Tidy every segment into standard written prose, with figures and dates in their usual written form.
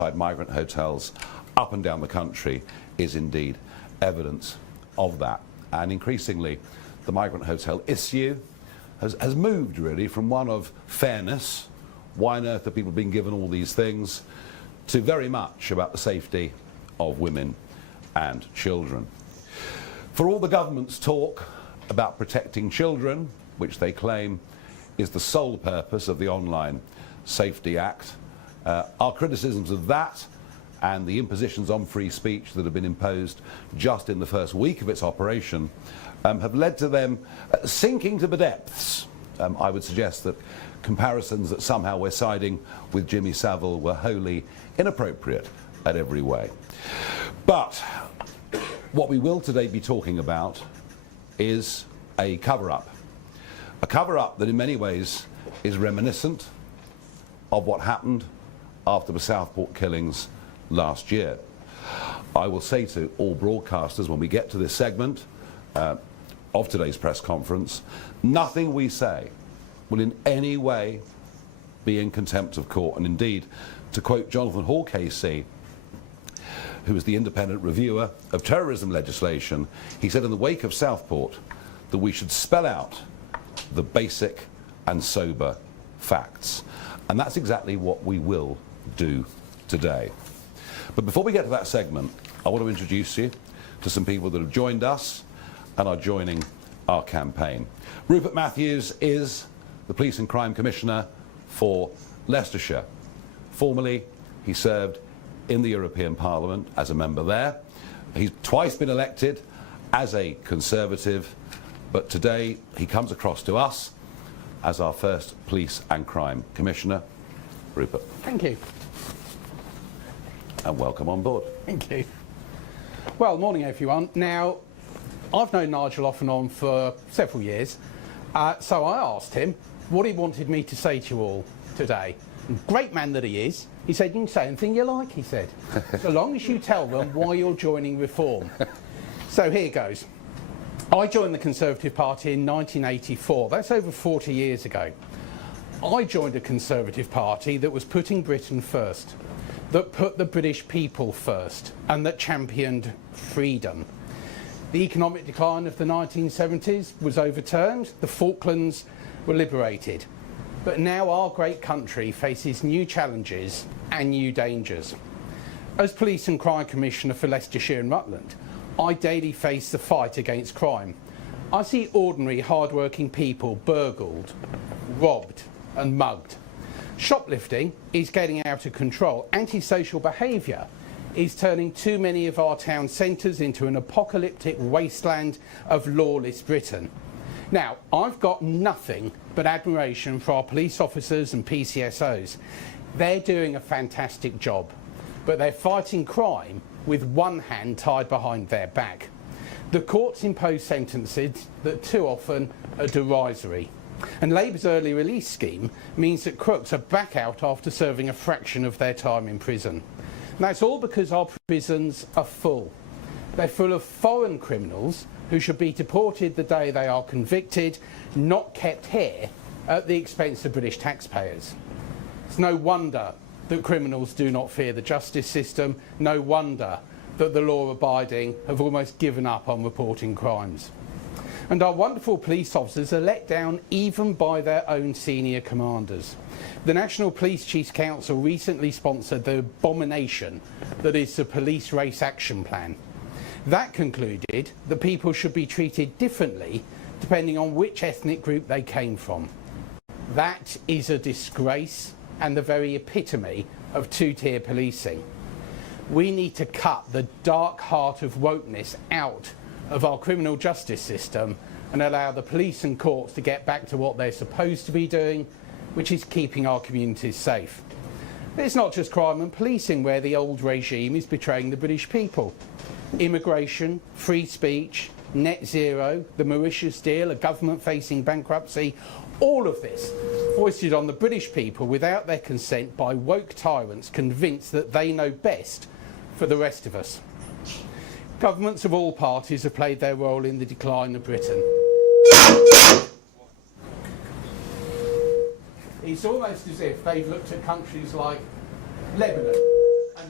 migrant hotels up and down the country is indeed evidence of that. And increasingly, the migrant hotel issue has moved really from one of fairness, why on earth are people being given all these things, to very much about the safety of women and children. For all the government's talk about protecting children, which they claim is the sole purpose of the Online Safety Act, our criticisms of that and the impositions on free speech that have been imposed just in the first week of its operation have led to them sinking to the depths. I would suggest that comparisons that somehow we're siding with Jimmy Savile were wholly inappropriate at every way. But what we will today be talking about is a cover-up. A cover-up that in many ways is reminiscent of what happened after the Southport killings last year. I will say to all broadcasters when we get to this segment of today's press conference, nothing we say will in any way be in contempt of court. And indeed, to quote Jonathan Hall KC, who is the independent reviewer of terrorism legislation, he said in the wake of Southport that we should spell out the basic and sober facts. And that's exactly what we will do today. But before we get to that segment, I want to introduce you to some people that have joined us and are joining our campaign. Rupert Matthews is the Police and Crime Commissioner for Leicestershire. Formerly, he served in the European Parliament as a member there. He's twice been elected as a Conservative, but today he comes across to us as our first Police and Crime Commissioner. Rupert. Thank you. And welcome on board. Thank you. Well, morning everyone. Now, I've known Nigel off and on for several years, so I asked him what he wanted me to say to you all today. Great man that he is, he said, you can say anything you like, he said, so long as you tell them why you're joining Reform. So here goes. I joined the Conservative Party in 1984, that's over 40 years ago. I joined a Conservative Party that was putting Britain first, that put the British people first, and that championed freedom. The economic decline of the 1970s was overturned, the Falklands were liberated. But now our great country faces new challenges and new dangers. As Police and Crime Commissioner for Leicestershire and Rutland, I daily face the fight against crime. I see ordinary, hard-working people burgled, robbed and mugged. Shoplifting is getting out of control. Antisocial behaviour is turning too many of our town centres into an apocalyptic wasteland of lawless Britain. Now, I've got nothing but admiration for our police officers and PCSOs. They're doing a fantastic job, but they're fighting crime with one hand tied behind their back. The courts impose sentences that too often are derisory. And Labour's early release scheme means that crooks are back out after serving a fraction of their time in prison. And that's all because our prisons are full. They're full of foreign criminals who should be deported the day they are convicted, not kept here at the expense of British taxpayers. It's no wonder that criminals do not fear the justice system, no wonder that the law-abiding have almost given up on reporting crimes. And our wonderful police officers are let down even by their own senior commanders. The National Police Chiefs Council recently sponsored the abomination that is the Police Race Action Plan. That concluded that people should be treated differently depending on which ethnic group they came from. That is a disgrace and the very epitome of two-tier policing. We need to cut the dark heart of wokeness out of our criminal justice system and allow the police and courts to get back to what they're supposed to be doing, which is keeping our communities safe. It's not just crime and policing where the old regime is betraying the British people. Immigration, free speech, net zero, the Mauritius deal, a government facing bankruptcy, all of this foisted on the British people without their consent by woke tyrants convinced that they know best for the rest of us. Governments of all parties have played their role in the decline of Britain. It's almost as if they've looked at countries like Lebanon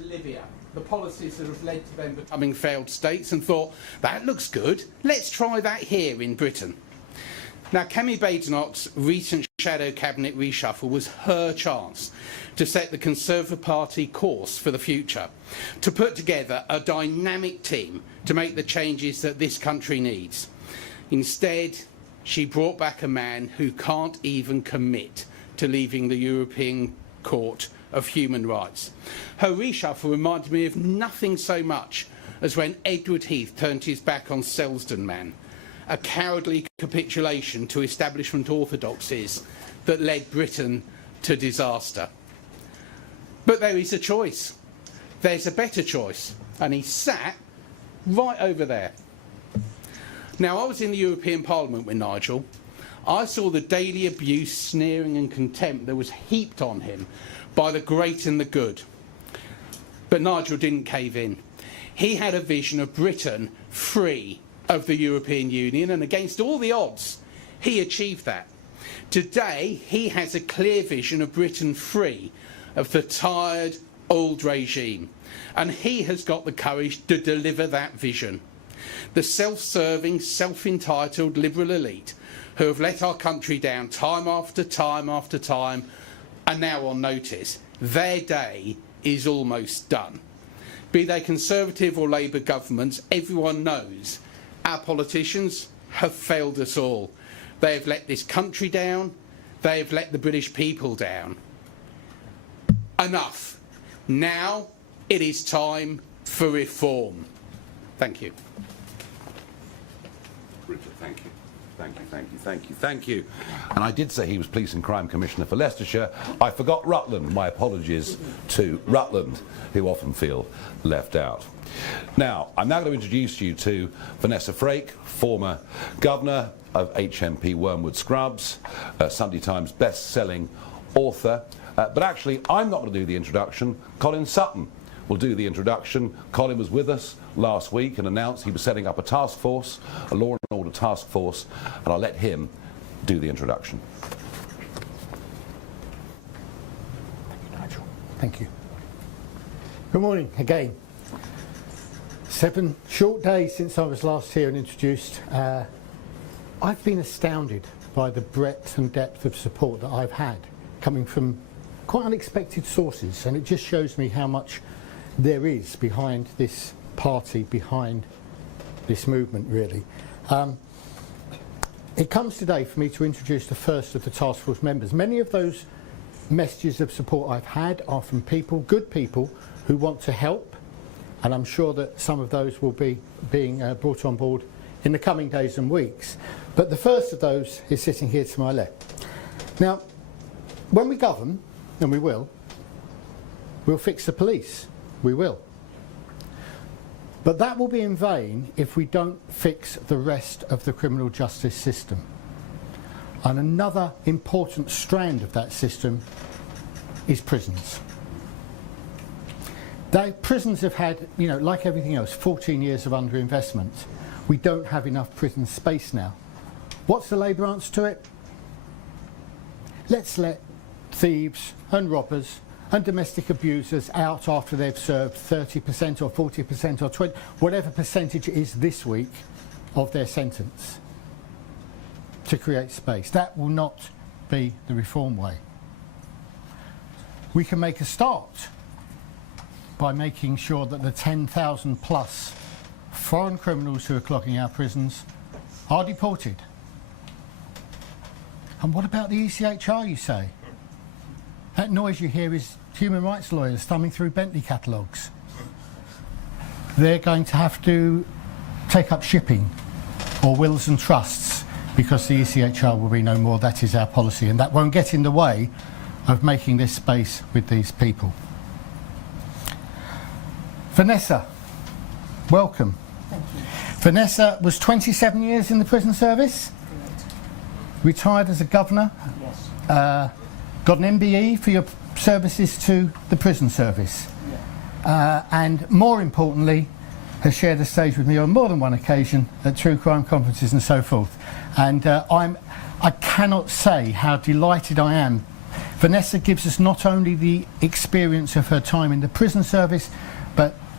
the policies that have led to them becoming failed states and thought, that looks good, let's try that here in Britain. Now, Kemi Badenoch's recent shadow cabinet reshuffle was her chance to set the Conservative Party course for the future, to put together a dynamic team to make the changes that this country needs. Instead, she brought back a man who can't even commit to leaving the European Court of Human Rights. Her reshuffle reminded me of nothing so much as when Edward Heath turned his back on Selsdon Man, a cowardly capitulation to establishment orthodoxies that led Britain to disaster. But there is a choice. There's a better choice, and he sat right over there. Now, I was in the European Parliament with Nigel. I saw the daily abuse, sneering and contempt that was heaped on him by the great and the good. But Nigel didn't cave in. He had a vision of Britain free of the European Union, and against all the odds, he achieved that. Today, he has a clear vision of Britain free of the tired, old regime, and he has got the courage to deliver that vision. The self-serving, self-entitled liberal elite who have let our country down time after time after time are now on notice. Their day is almost done. Be they Conservative or Labour governments, everyone knows our politicians have failed us all. They have let this country down. They have let the British people down. Enough. Now it is time for reform. Thank you. Richard, thank you. Thank you, thank you, thank you, thank you. And I did say he was Police and Crime Commissioner for Leicestershire. I forgot Rutland. My apologies to Rutland, who often feel left out. Now, I'm now going to introduce you to Vanessa Frake, former Governor of HMP Wormwood Scrubs, Sunday Times best-selling author. But actually, I'm not going to do the introduction. Colin Sutton will do the introduction. Colin was with us last week and announced he was setting up a task force, a law and order task force, and I'll let him do the introduction. Thank you, Nigel. Thank you. Good morning again. 7 short days since I was last here and introduced. I've been astounded by the breadth and depth of support that I've had coming from quite unexpected sources, and it just shows me how much there is behind this party, behind this movement, really. It comes today for me to introduce the first of the task force members. Many of those messages of support I've had are from people, good people, who want to help, and I'm sure that some of those will be being brought on board in the coming days and weeks. But the first of those is sitting here to my left. Now, when we govern, and we will, we'll fix the police. We will. But that will be in vain if we don't fix the rest of the criminal justice system. And another important strand of that system is prisons. Prisons have had, you know, like everything else, 14 years of underinvestment. We don't have enough prison space now. What's the Labour answer to it? Let's let thieves and robbers and domestic abusers out after they've served 30% or 40% or 20%, whatever percentage it is this week of their sentence, to create space. That will not be the reform way. We can make a start by making sure that the 10,000 plus foreign criminals who are clogging our prisons are deported. And what about the ECHR, you say? That noise you hear is human rights lawyers thumbing through Bentley catalogues. They're going to have to take up shipping or wills and trusts because the ECHR will be no more. That is our policy, and that won't get in the way of making this space with these people. Vanessa, welcome. Thank you. Vanessa was 27 years in the prison service, retired as a governor, Yes. got an MBE for your services to the prison service, and more importantly has shared a stage with me on more than one occasion at true crime conferences and so forth. And I cannot say how delighted I am. Vanessa gives us not only the experience of her time in the prison service, but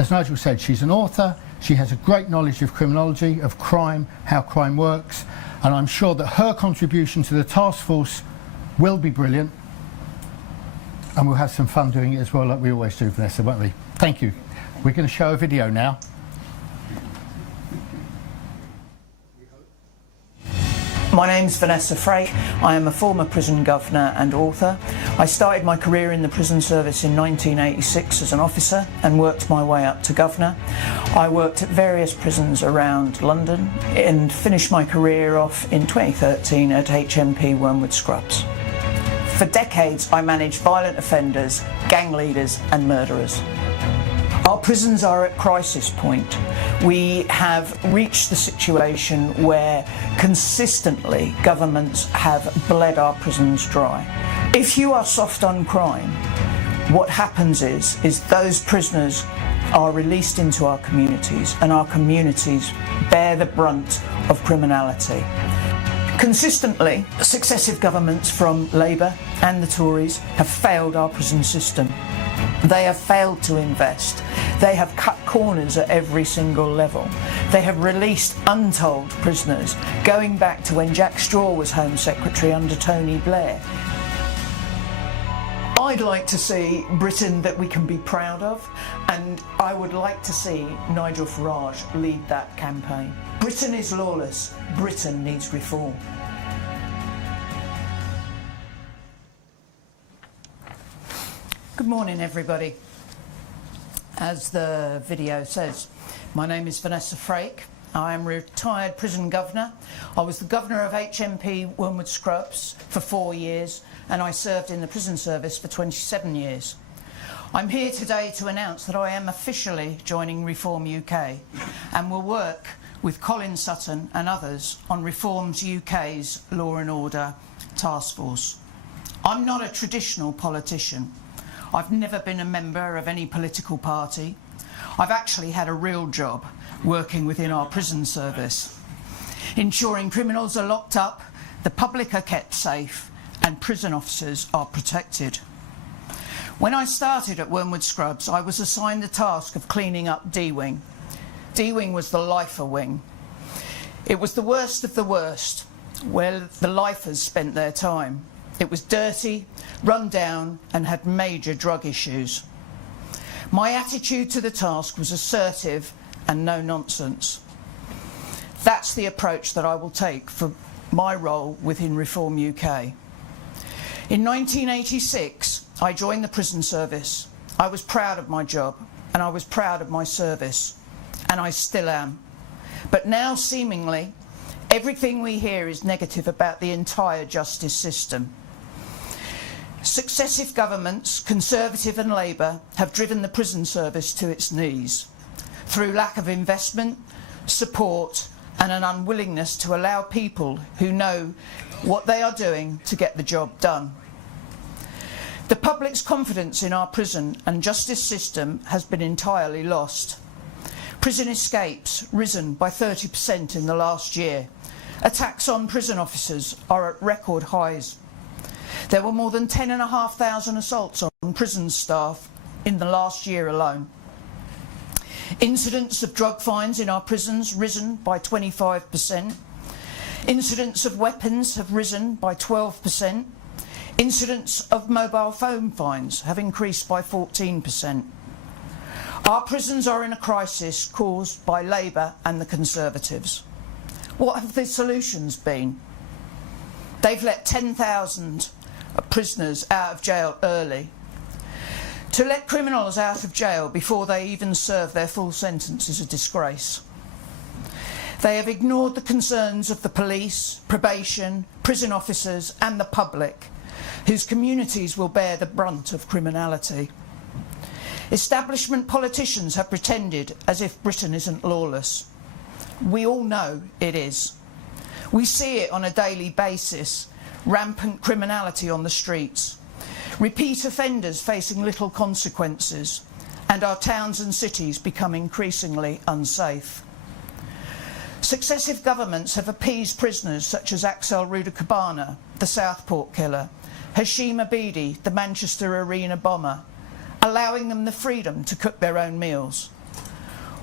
as Nigel said, she's an author. She has a great knowledge of criminology, of crime, how crime works, and I'm sure that her contribution to the task force will be brilliant, and we'll have some fun doing it as well, like we always do, Vanessa, won't we? Thank you. We're going to show a video now. My name's Vanessa Frake. I am a former prison governor and author. I started my career in the prison service in 1986 as an officer and worked my way up to governor. I worked at various prisons around London and finished my career off in 2013 at HMP Wormwood Scrubs. For decades I managed violent offenders, gang leaders and murderers. Our prisons are at crisis point. We have reached the situation where consistently governments have bled our prisons dry. If you are soft on crime, what happens is those prisoners are released into our communities, and our communities bear the brunt of criminality. Consistently, successive governments from Labour and the Tories have failed our prison system. They have failed to invest. They have cut corners at every single level. They have released untold prisoners, going back to when Jack Straw was Home Secretary under Tony Blair. I'd like to see Britain that we can be proud of, and I would like to see Nigel Farage lead that campaign. Britain is lawless. Britain needs reform. Good morning, everybody. As the video says, my name is Vanessa Frake. I am a retired prison governor. I was the governor of HMP Wormwood Scrubs for 4 years, and I served in the prison service for 27 years. I'm here today to announce that I am officially joining Reform UK and will work with Colin Sutton and others on Reforms UK's Law and Order Task Force. I'm not a traditional politician. I've never been a member of any political party. I've actually had a real job working within our prison service, ensuring criminals are locked up, the public are kept safe, and prison officers are protected. When I started at Wormwood Scrubs, I was assigned the task of cleaning up D-Wing. D-Wing was the lifer wing. It was the worst of the worst, where the lifers spent their time. It was dirty, run down, and had major drug issues. My attitude to the task was assertive and no nonsense. That's the approach that I will take for my role within Reform UK. In 1986, I joined the prison service. I was proud of my job, and I was proud of my service, and I still am. But now, seemingly, everything we hear is negative about the entire justice system. Successive governments, Conservative and Labour, have driven the prison service to its knees through lack of investment, support and an unwillingness to allow people who know what they are doing to get the job done. The public's confidence in our prison and justice system has been entirely lost. Prison escapes risen by 30% in the last year. Attacks on prison officers are at record highs. There were more than 10,500 assaults on prison staff in the last year alone. Incidents of drug fines in our prisons risen by 25%. Incidents of weapons have risen by 12%. Incidents of mobile phone fines have increased by 14%. Our prisons are in a crisis caused by Labour and the Conservatives. What have the solutions been? They've let 10,000 prisoners out of jail early. To let criminals out of jail before they even serve their full sentence is a disgrace. They have ignored the concerns of the police, probation, prison officers and the public, whose communities will bear the brunt of criminality. Establishment politicians have pretended as if Britain isn't lawless. We all know it is. We see it on a daily basis. Rampant criminality on the streets, repeat offenders facing little consequences, and our towns and cities become increasingly unsafe. Successive governments have appeased prisoners such as Axel Rudakabana, the Southport killer, Hashim Abidi, the Manchester Arena bomber, allowing them the freedom to cook their own meals.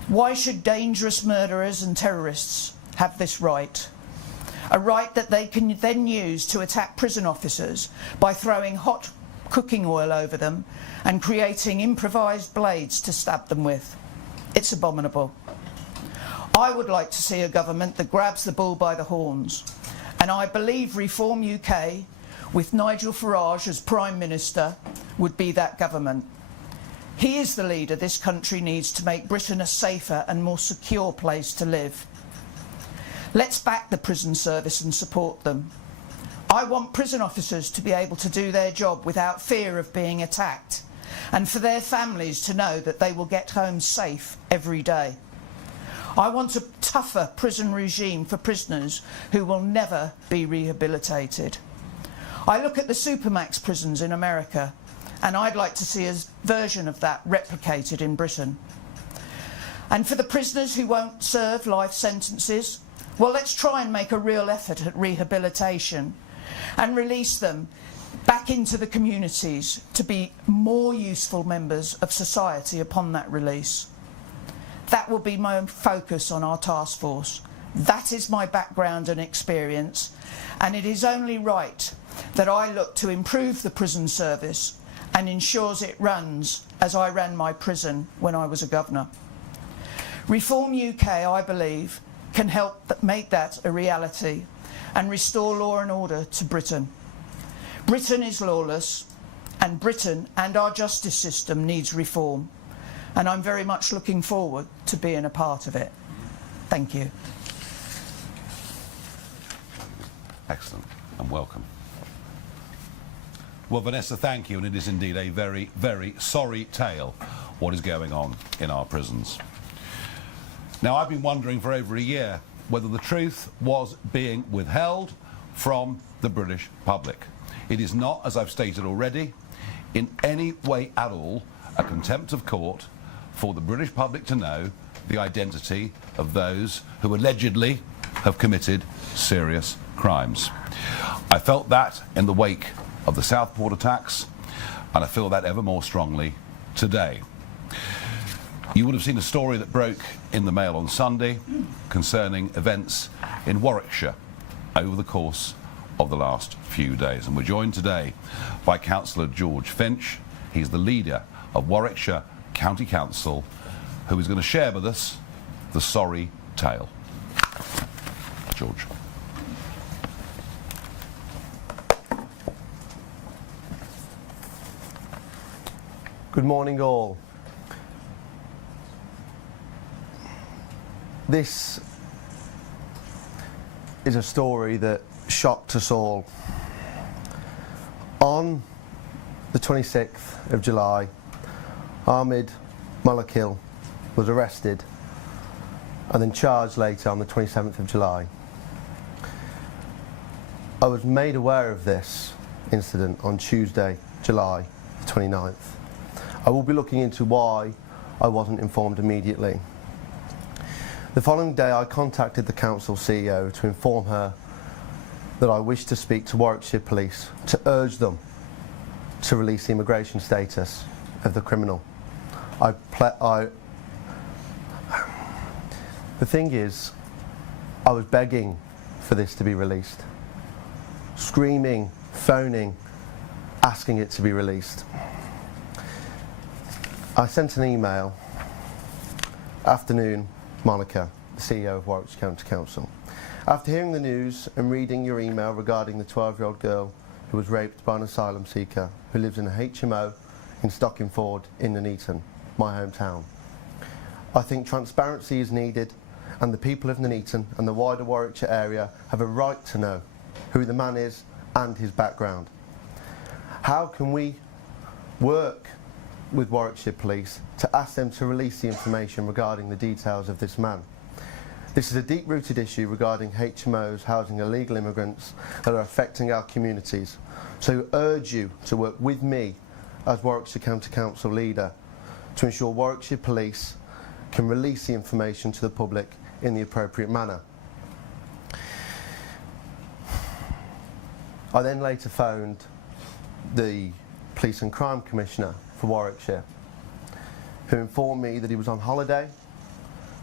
Why should dangerous murderers and terrorists have this right? A right that they can then use to attack prison officers by throwing hot cooking oil over them and creating improvised blades to stab them with. It's abominable. I would like to see a government that grabs the bull by the horns, and I believe Reform UK, with Nigel Farage as Prime Minister, would be that government. He is the leader this country needs to make Britain a safer and more secure place to live. Let's back the prison service and support them. I want prison officers to be able to do their job without fear of being attacked, and for their families to know that they will get home safe every day. I want a tougher prison regime for prisoners who will never be rehabilitated. I look at the supermax prisons in America, and I'd like to see a version of that replicated in Britain. And for the prisoners who won't serve life sentences, well, let's try and make a real effort at rehabilitation and release them back into the communities to be more useful members of society upon that release. That will be my focus on our task force. That is my background and experience, and it is only right that I look to improve the prison service and ensures it runs as I ran my prison when I was a governor. Reform UK, I believe, can help make that a reality and restore law and order to Britain. Britain is lawless, and Britain and our justice system needs reform, and I'm very much looking forward to being a part of it. Thank you. Excellent, and welcome. Well, Vanessa, thank you, and it is indeed a very, very sorry tale what is going on in our prisons. Now, I've been wondering for over a year whether the truth was being withheld from the British public. It is not, as I've stated already, in any way at all a contempt of court for the British public to know the identity of those who allegedly have committed serious crimes. I felt that in the wake of the Southport attacks, and I feel that ever more strongly today. You would have seen a story that broke in the Mail on Sunday concerning events in Warwickshire over the course of the last few days. And we're joined today by Councillor George Finch. He's the leader of Warwickshire County Council, who is going to share with us the sorry tale. George. Good morning, all. This is a story that shocked us all. On the 26th of July, Ahmed Malakil was arrested and then charged later on the 27th of July. I was made aware of this incident on Tuesday, July 29th. I will be looking into why I wasn't informed immediately. The following day I contacted the council CEO to inform her that I wished to speak to Warwickshire Police to urge them to release the immigration status of the criminal. The thing is, I was begging for this to be released. Screaming, phoning, asking it to be released. I sent an email, afternoon, Monica, the CEO of Warwickshire County Council. After hearing the news and reading your email regarding the 12-year-old girl who was raped by an asylum seeker who lives in a HMO in Stockingford in Nuneaton, my hometown, I think transparency is needed, and the people of Nuneaton and the wider Warwickshire area have a right to know who the man is and his background. How can we work with Warwickshire Police to ask them to release the information regarding the details of this man? This is a deep-rooted issue regarding HMOs housing illegal immigrants that are affecting our communities. So I urge you to work with me as Warwickshire County Council leader to ensure Warwickshire Police can release the information to the public in the appropriate manner. I then later phoned the Police and Crime Commissioner for Warwickshire, who informed me that he was on holiday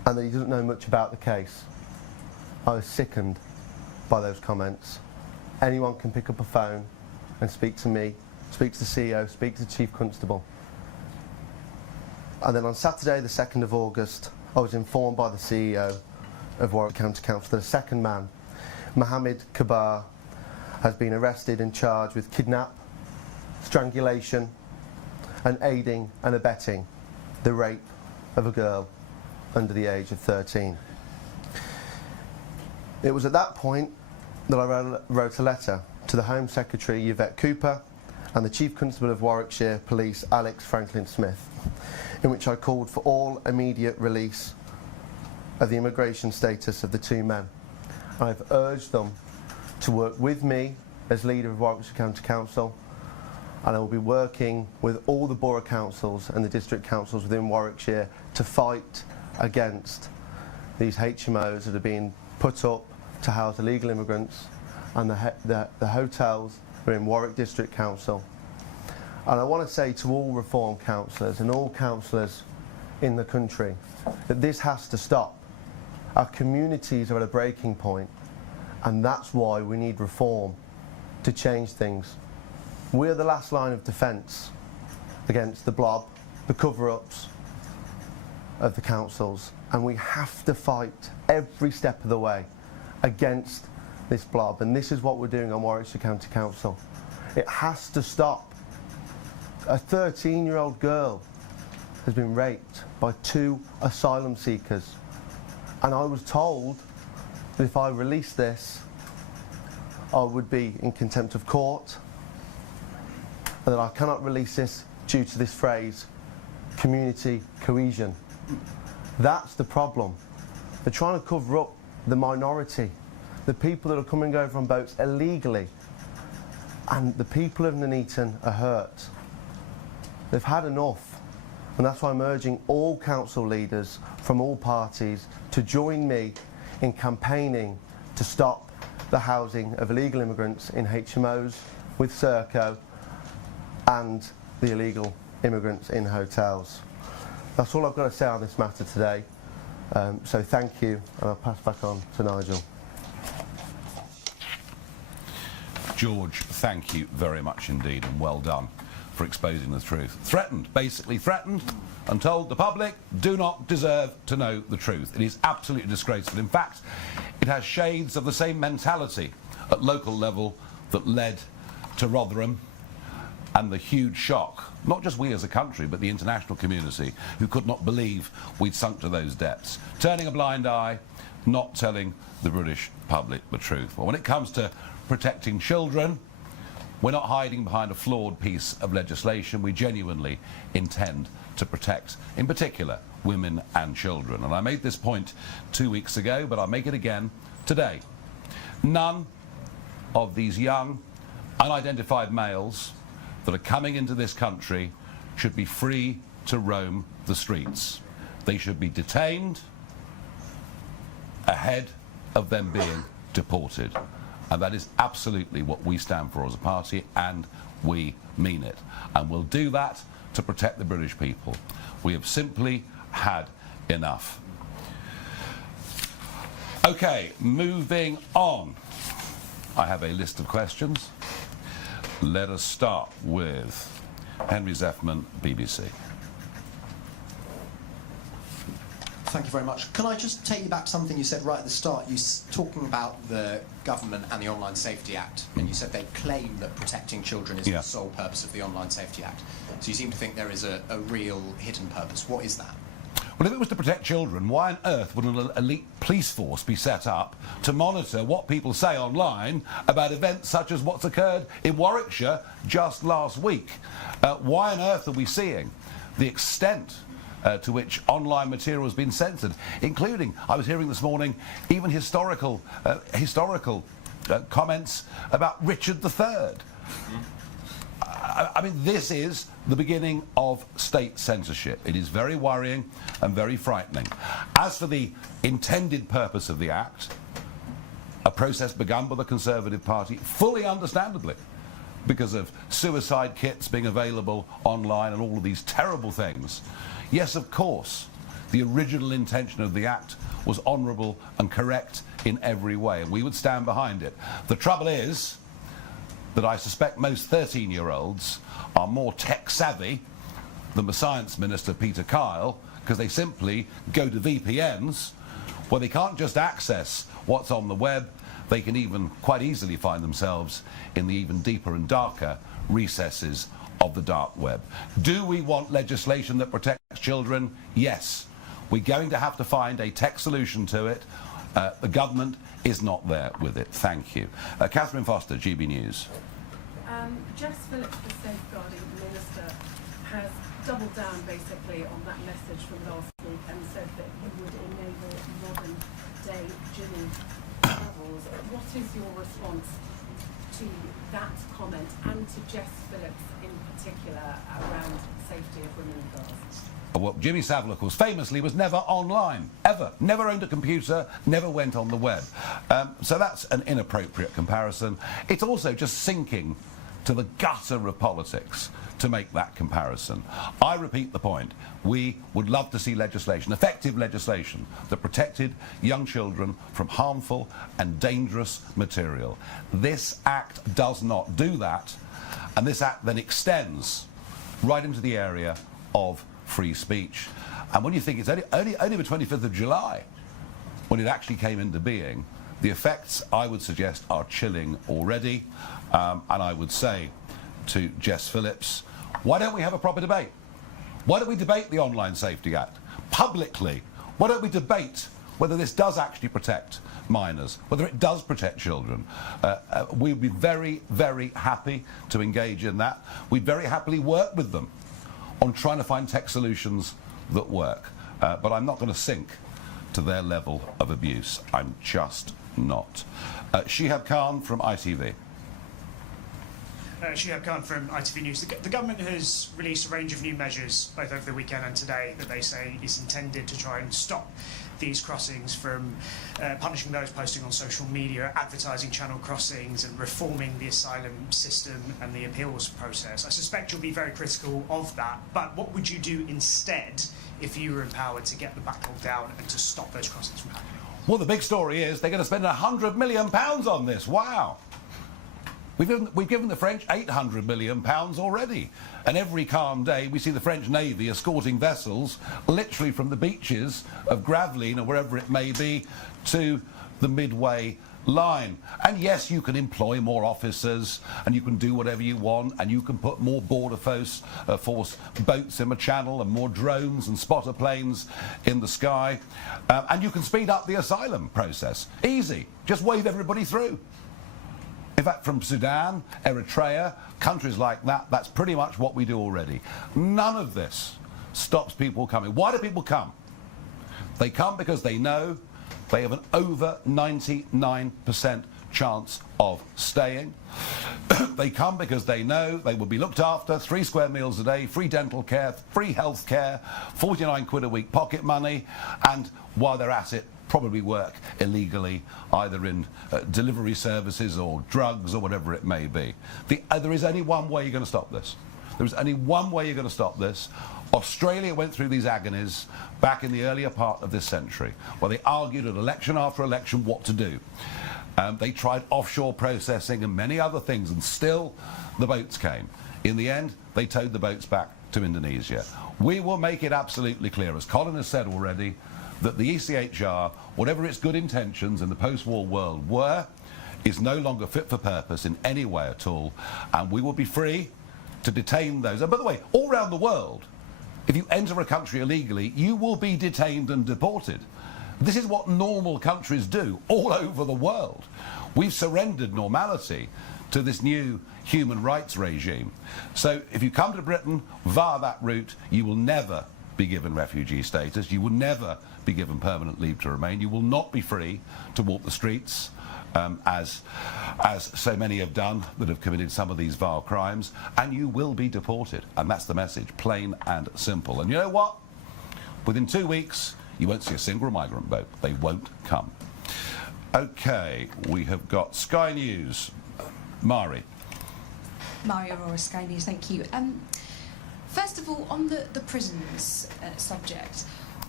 and that he doesn't know much about the case. I was sickened by those comments. Anyone can pick up a phone and speak to me, speak to the CEO, speak to the Chief Constable. And then on Saturday the 2nd of August, I was informed by the CEO of Warwick County Council that a second man, Mohammed Kabar, has been arrested and charged with kidnap, strangulation and aiding and abetting the rape of a girl under the age of 13. It was at that point that I wrote a letter to the Home Secretary Yvette Cooper and the Chief Constable of Warwickshire Police Alex Franklin Smith, in which I called for all immediate release of the immigration status of the two men. I've urged them to work with me as leader of Warwickshire County Council, and I will be working with all the borough councils and the district councils within Warwickshire to fight against these HMOs that are being put up to house illegal immigrants, and the hotels are in Warwick District Council. And I want to say to all reform councillors and all councillors in the country that this has to stop. Our communities are at a breaking point, and that's why we need reform to change things. We're the last line of defence against the blob, the cover-ups of the councils, and we have to fight every step of the way against this blob, and this is what we're doing on Warwickshire County Council. It has to stop. A 13-year-old girl has been raped by 2 asylum seekers, and I was told that if I released this, I would be in contempt of court, and that I cannot release this due to this phrase, community cohesion. That's the problem. They're trying to cover up the minority, the people that are coming over on boats illegally, and the people of Nuneaton are hurt. They've had enough, and that's why I'm urging all council leaders from all parties to join me in campaigning to stop the housing of illegal immigrants in HMOs with Serco and the illegal immigrants in hotels. That's all I've got to say on this matter today. So thank you, and I'll pass back on to Nigel. George, thank you very much indeed, and well done for exposing the truth. Threatened, basically threatened, and told the public do not deserve to know the truth. It is absolutely disgraceful. In fact, it has shades of the same mentality at local level that led to Rotherham and the huge shock, not just we as a country, but the international community, who could not believe we'd sunk to those depths. Turning a blind eye, not telling the British public the truth. Well, when it comes to protecting children, we're not hiding behind a flawed piece of legislation. We genuinely intend to protect, in particular, women and children. And I made this point 2 weeks ago, but I'll make it again today. None of these young, unidentified males that are coming into this country should be free to roam the streets. They should be detained ahead of them being deported. And that is absolutely what we stand for as a party, and we mean it. And we'll do that to protect the British people. We have simply had enough. Okay, moving on. I have a list of questions. Let us start with Henry Zeffman, BBC. Thank you very much. Can I just take you back to something you said right at the start? You talking about the government and the Online Safety Act, and you said they claim that protecting children is the sole purpose of the Online Safety Act. So you seem to think there is a real hidden purpose. What is that? Well, if it was to protect children, why on earth would an elite police force be set up to monitor what people say online about events such as what's occurred in Warwickshire just last week? Why on earth are we seeing the extent to which online material has been censored, including, I was hearing this morning, even historical comments about Richard III? I mean, this is the beginning of state censorship. It is very worrying and very frightening. As for the intended purpose of the Act, a process begun by the Conservative Party, fully understandably, because of suicide kits being available online and all of these terrible things. Yes, of course, the original intention of the Act was honourable and correct in every way, and we would stand behind it. The trouble is that I suspect most 13-year-olds are more tech-savvy than the Science Minister, Peter Kyle, because they simply go to VPNs where they can't just access what's on the web, they can even quite easily find themselves in the even deeper and darker recesses of the dark web. Do we want legislation that protects children? Yes. We're going to have to find a tech solution to it. The government is not there with it. Thank you. Catherine Foster, GB News. Jess Phillips, the safeguarding minister, has doubled down basically on that message from last week and said that he would enable modern day Jimmy travels. What is your response to that comment and to Jess Phillips in particular around safety of women and girls? Well, Jimmy Savile, of course, famously was never online, ever. Never owned a computer, never went on the web. So that's an inappropriate comparison. It's also just sinking to the gutter of politics to make that comparison. I repeat the point. We would love to see legislation, effective legislation, that protected young children from harmful and dangerous material. This Act does not do that, and this Act then extends right into the area of free speech. And when you think it's only the 25th of July when it actually came into being, the effects, I would suggest, are chilling already. And I would say to Jess Phillips, why don't we have a proper debate? Why don't we debate the Online Safety Act publicly? Why don't we debate whether this does actually protect minors, whether it does protect children? We'd be very, very happy to engage in that. We'd very happily work with them on trying to find tech solutions that work. But I'm not going to sink to their level of abuse. I'm just not. Shihab Khan from ITV. Shihab Khan from ITV News. The government has released a range of new measures, both over the weekend and today, that they say is intended to try and stop these crossings from punishing those posting on social media, advertising channel crossings, and reforming the asylum system and the appeals process. I suspect you'll be very critical of that, but what would you do instead if you were empowered to get the backlog down and to stop those crossings from happening? Well, the big story is they're going to spend £100 million on this. Wow. We've given the French £800 million already. And every calm day we see the French Navy escorting vessels literally from the beaches of Gravelines or wherever it may be to the Midway line. And yes, you can employ more officers and you can do whatever you want and you can put more border force boats in the channel and more drones and spotter planes in the sky. And you can speed up the asylum process. Easy. Just wave everybody through. In fact, from Sudan, Eritrea, countries like that, that's pretty much what we do already. None of this stops people coming. Why do people come? They come because they know they have an over 99% chance of staying. They come because they know they will be looked after, 3 square meals a day, free dental care, free health care, 49 quid a week pocket money, and while they're at it, probably work illegally, either in delivery services or drugs or whatever it may be. There is only one way you're going to stop this. There is only one way you're going to stop this. Australia went through these agonies back in the earlier part of this century, where they argued at election after election what to do. They tried offshore processing and many other things, and still the boats came. In the end, they towed the boats back to Indonesia. We will make it absolutely clear, as Colin has said already, that the ECHR, whatever its good intentions in the post-war world were, is no longer fit for purpose in any way at all, and we will be free to detain those. And by the way, all around the world, if you enter a country illegally, you will be detained and deported. This is what normal countries do all over the world. We've surrendered normality to this new human rights regime. So if you come to Britain via that route, you will never be given refugee status. You will never be given permanent leave to remain. You will not be free to walk the streets, as so many have done that have committed some of these vile crimes, and you will be deported. And that's the message, plain and simple. And you know what? Within 2 weeks, you won't see a single migrant boat. They won't come. Okay, we have got Sky News. Mari. Mari Aurora, Sky News, thank you. First of all, on the prisons subject,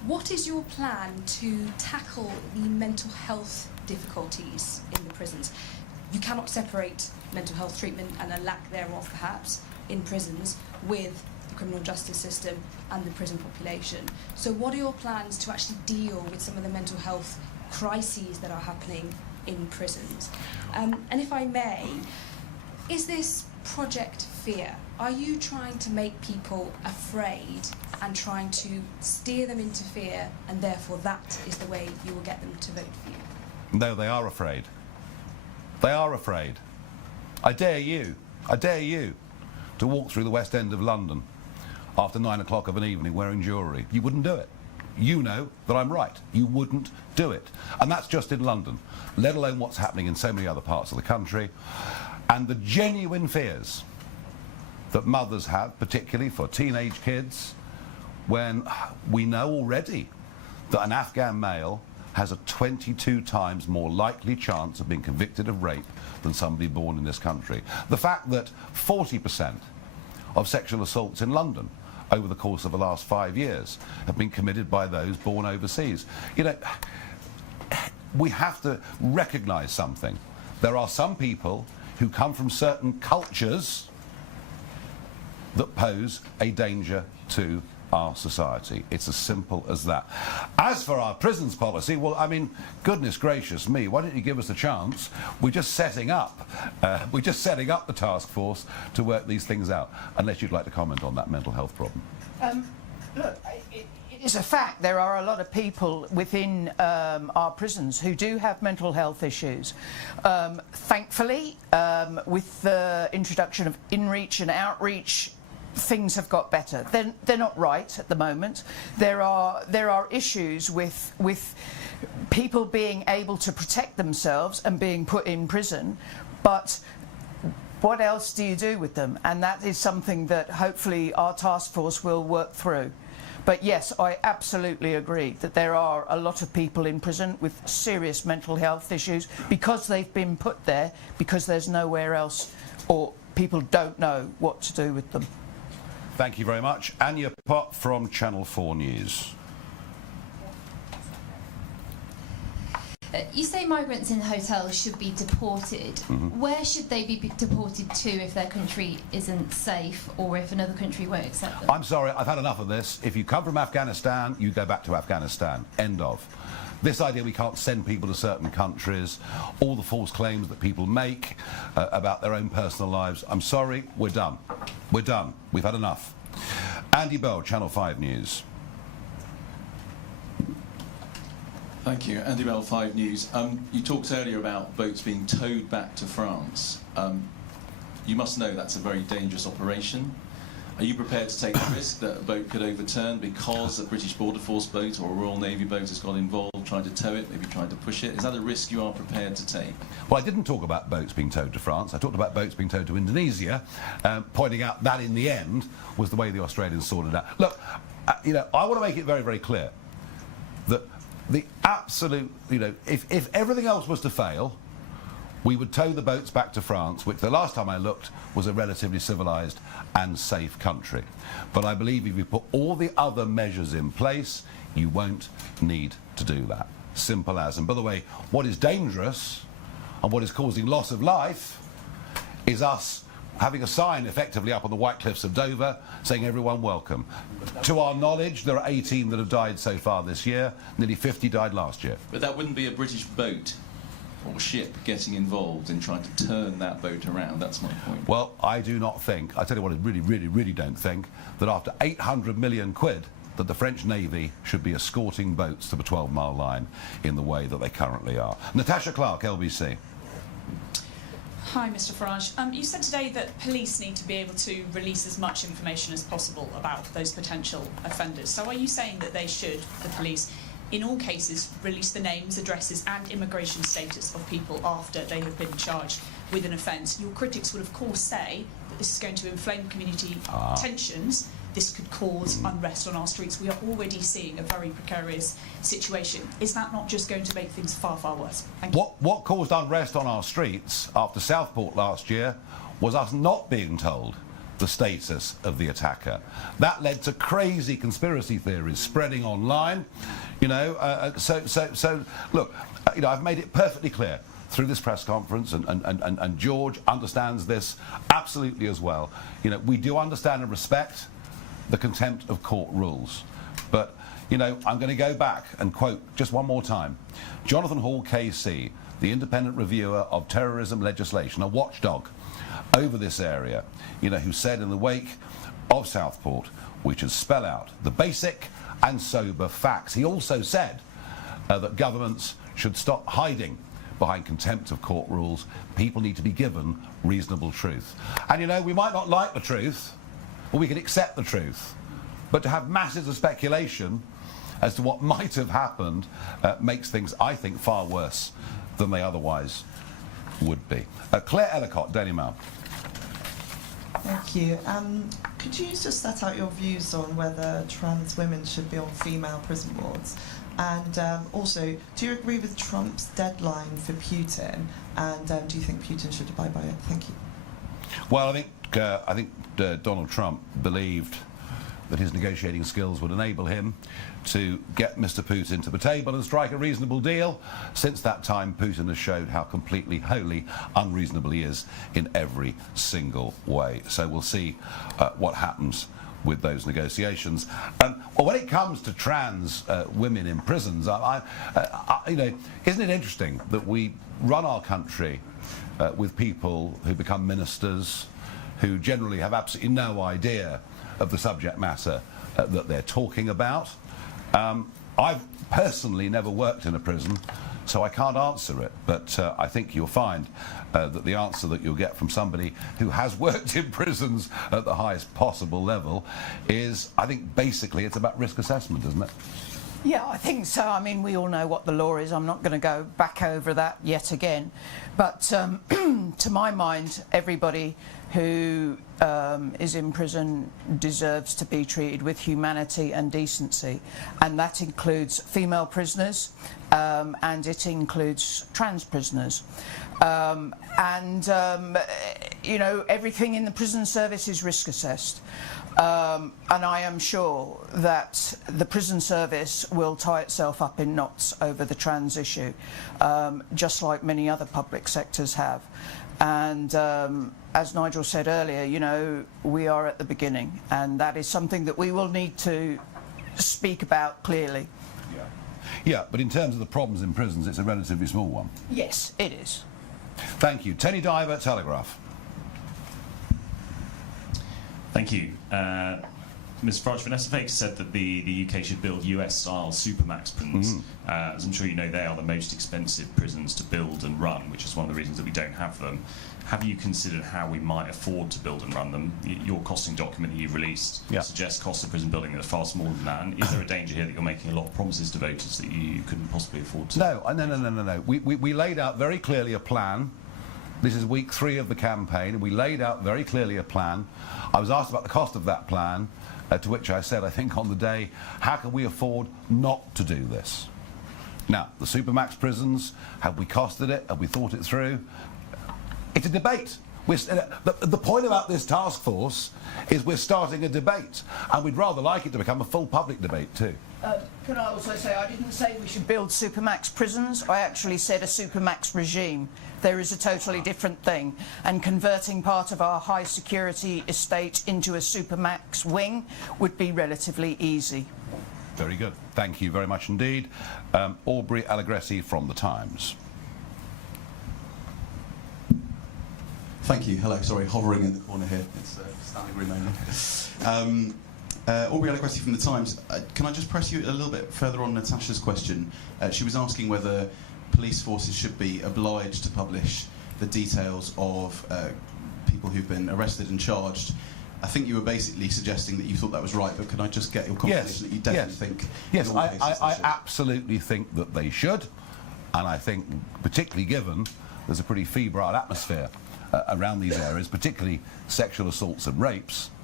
What is your plan to tackle the mental health difficulties in the prisons? You cannot separate mental health treatment and a lack thereof, perhaps, in prisons with the criminal justice system and the prison population. So what are your plans to actually deal with some of the mental health crises that are happening in prisons? And if I may, is this Project Fear? Are you trying to make people afraid and trying to steer them into fear, and therefore that is the way you will get them to vote for you? No, they are afraid. They are afraid. I dare you to walk through the West End of London after 9 o'clock of an evening wearing jewellery. You wouldn't do it. You know that I'm right. You wouldn't do it. And that's just in London, let alone what's happening in so many other parts of the country. And the genuine fears that mothers have, particularly for teenage kids, when we know already that an Afghan male has a 22 times more likely chance of being convicted of rape than somebody born in this country. The fact that 40% of sexual assaults in London over the course of the last 5 years have been committed by those born overseas. You know, we have to recognise something. There are some people who come from certain cultures that pose a danger to our society. It's as simple as that. As for our prisons policy, well, I mean, goodness gracious me, why don't you give us a chance? We're just setting up the task force to work these things out, unless you'd like to comment on that mental health problem. Look, it is a fact there are a lot of people within our prisons who do have mental health issues. Thankfully, with the introduction of in-reach and outreach, things have got better. They're not right at the moment. There are issues with people being able to protect themselves and being put in prison, but what else do you do with them? And that is something that hopefully our task force will work through. But yes, I absolutely agree that there are a lot of people in prison with serious mental health issues because they've been put there because there's nowhere else, or people don't know what to do with them. Thank you very much. Anya Pott from Channel 4 News. You say migrants in hotels should be deported. Where should they be deported to if their country isn't safe, or if another country won't accept them? I'm sorry, I've had enough of this. If you come from Afghanistan, you go back to Afghanistan. End of. This idea we can't send people to certain countries, all the false claims that people make about their own personal lives. I'm sorry, we're done. We're done. We've had enough. Andy Bell, Channel 5 News. Thank you. Andy Bell, 5 News. You talked earlier about boats being towed back to France. You must know that's a very dangerous operation. Are you prepared to take the risk that a boat could overturn because a British Border Force boat or a Royal Navy boat has got involved, trying to tow it, maybe trying to push it? Is that a risk you are prepared to take? Well, I didn't talk about boats being towed to France. I talked about boats being towed to Indonesia, pointing out that in the end was the way the Australians sorted it out. Look, you know, I want to make it very, very clear that the absolute, you know, if everything else was to fail, we would tow the boats back to France, which the last time I looked was a relatively civilised and safe country. But I believe if you put all the other measures in place, you won't need to do that. Simple as. And by the way, what is dangerous and what is causing loss of life is us having a sign effectively up on the White Cliffs of Dover saying everyone welcome. To our knowledge, there are 18 that have died so far this year. Nearly 50 died last year. But that wouldn't be a British boat or ship getting involved in trying to turn that boat around. That's my point. Well, I do not think, I tell you what I really don't think, that after 800 million quid that the French Navy should be escorting boats to the 12-mile line in the way that they currently are. Natasha Clark, LBC. Hi, Mr Farage. You said today that police need to be able to release as much information as possible about those potential offenders. So are you saying that they should, the police, in all cases, release the names, addresses and immigration status of people after they have been charged with an offence? Your critics would, of course, say that this is going to inflame community tensions. This could cause unrest on our streets. We are already seeing a very precarious situation. Is that not just going to make things far, far worse? Thank you. What caused unrest on our streets after Southport last year was us not being told the status of the attacker. That led to crazy conspiracy theories spreading online. You know, so look, you know, I've made it perfectly clear through this press conference, and George understands this absolutely as well. You know, we do understand and respect the contempt of court rules. But, you know, I'm going to go back and quote just one more time Jonathan Hall, KC, the independent reviewer of terrorism legislation, a watchdog over this area, you know, who said in the wake of Southport, we should spell out the basic and sober facts. He also said that governments should stop hiding behind contempt of court rules. People need to be given reasonable truth. And, you know, we might not like the truth, or we can accept the truth, but to have masses of speculation as to what might have happened makes things, I think, far worse than they otherwise would be. Claire Ellicott, Daily Mail. Thank you. Could you just set out your views on whether trans women should be on female prison wards? And also, do you agree with Trump's deadline for Putin? And do you think Putin should abide by it? Thank you. Well, I think Donald Trump believed that his negotiating skills would enable him to get Mr Putin to the table and strike a reasonable deal. Since that time, Putin has showed how completely, wholly unreasonable he is in every single way. So we'll see what happens with those negotiations. Well, when it comes to trans women in prisons, you know, isn't it interesting that we run our country with people who become ministers, who generally have absolutely no idea of the subject matter that they're talking about? I've personally never worked in a prison, so I can't answer it, but I think you'll find that the answer that you'll get from somebody who has worked in prisons at the highest possible level is, I think basically it's about risk assessment, isn't it? Yeah, I think so. I mean, we all know what the law is. I'm not going to go back over that yet again. But to my mind, everybody who is in prison deserves to be treated with humanity and decency. And that includes female prisoners, and it includes trans prisoners. You know, everything in the prison service is risk assessed. And I am sure that the prison service will tie itself up in knots over the trans issue, just like many other public sectors have. And as Nigel said earlier, you know, we are at the beginning, and that is something that we will need to speak about clearly. Yeah, but in terms of the problems in prisons, it's a relatively small one. Yes, it is. Thank you. Tony Diver, Telegraph. Thank you. Mr Farage, Vanessa Frake said that the UK should build US-style supermax prisons. As I'm sure you know, they are the most expensive prisons to build and run, which is one of the reasons that we don't have them. Have you considered how we might afford to build and run them? Your costing document that you've released suggests costs of prison building that are far smaller than that. And is there a danger here that you're making a lot of promises to voters that you couldn't possibly afford to? No. We laid out very clearly a plan. This is week 3 of the campaign, and we laid out very clearly a plan. I was asked about the cost of that plan, to which I said, I think on the day, how can we afford not to do this? Now, the supermax prisons, have we costed it? Have we thought it through? It's a debate. The point about this task force is we're starting a debate, and we'd rather like it to become a full public debate too. Can I also say, I didn't say we should build supermax prisons. I actually said a supermax regime. There is a totally different thing. And converting part of our high security estate into a supermax wing would be relatively easy. Very good. Thank you very much indeed. Aubrey Allegretti from The Times. Thank you. Hello. Sorry, hovering in the corner here. It's standing room only. Aubrey Allegretti from The Times. Can I just press you a little bit further on Natasha's question? She was asking whether police forces should be obliged to publish the details of people who've been arrested and charged. I think you were basically suggesting that you thought that was right, but can I just get your confirmation that you definitely think... Yes, I absolutely think that they should, and I think, particularly given there's a pretty febrile atmosphere around these areas, particularly sexual assaults and rapes,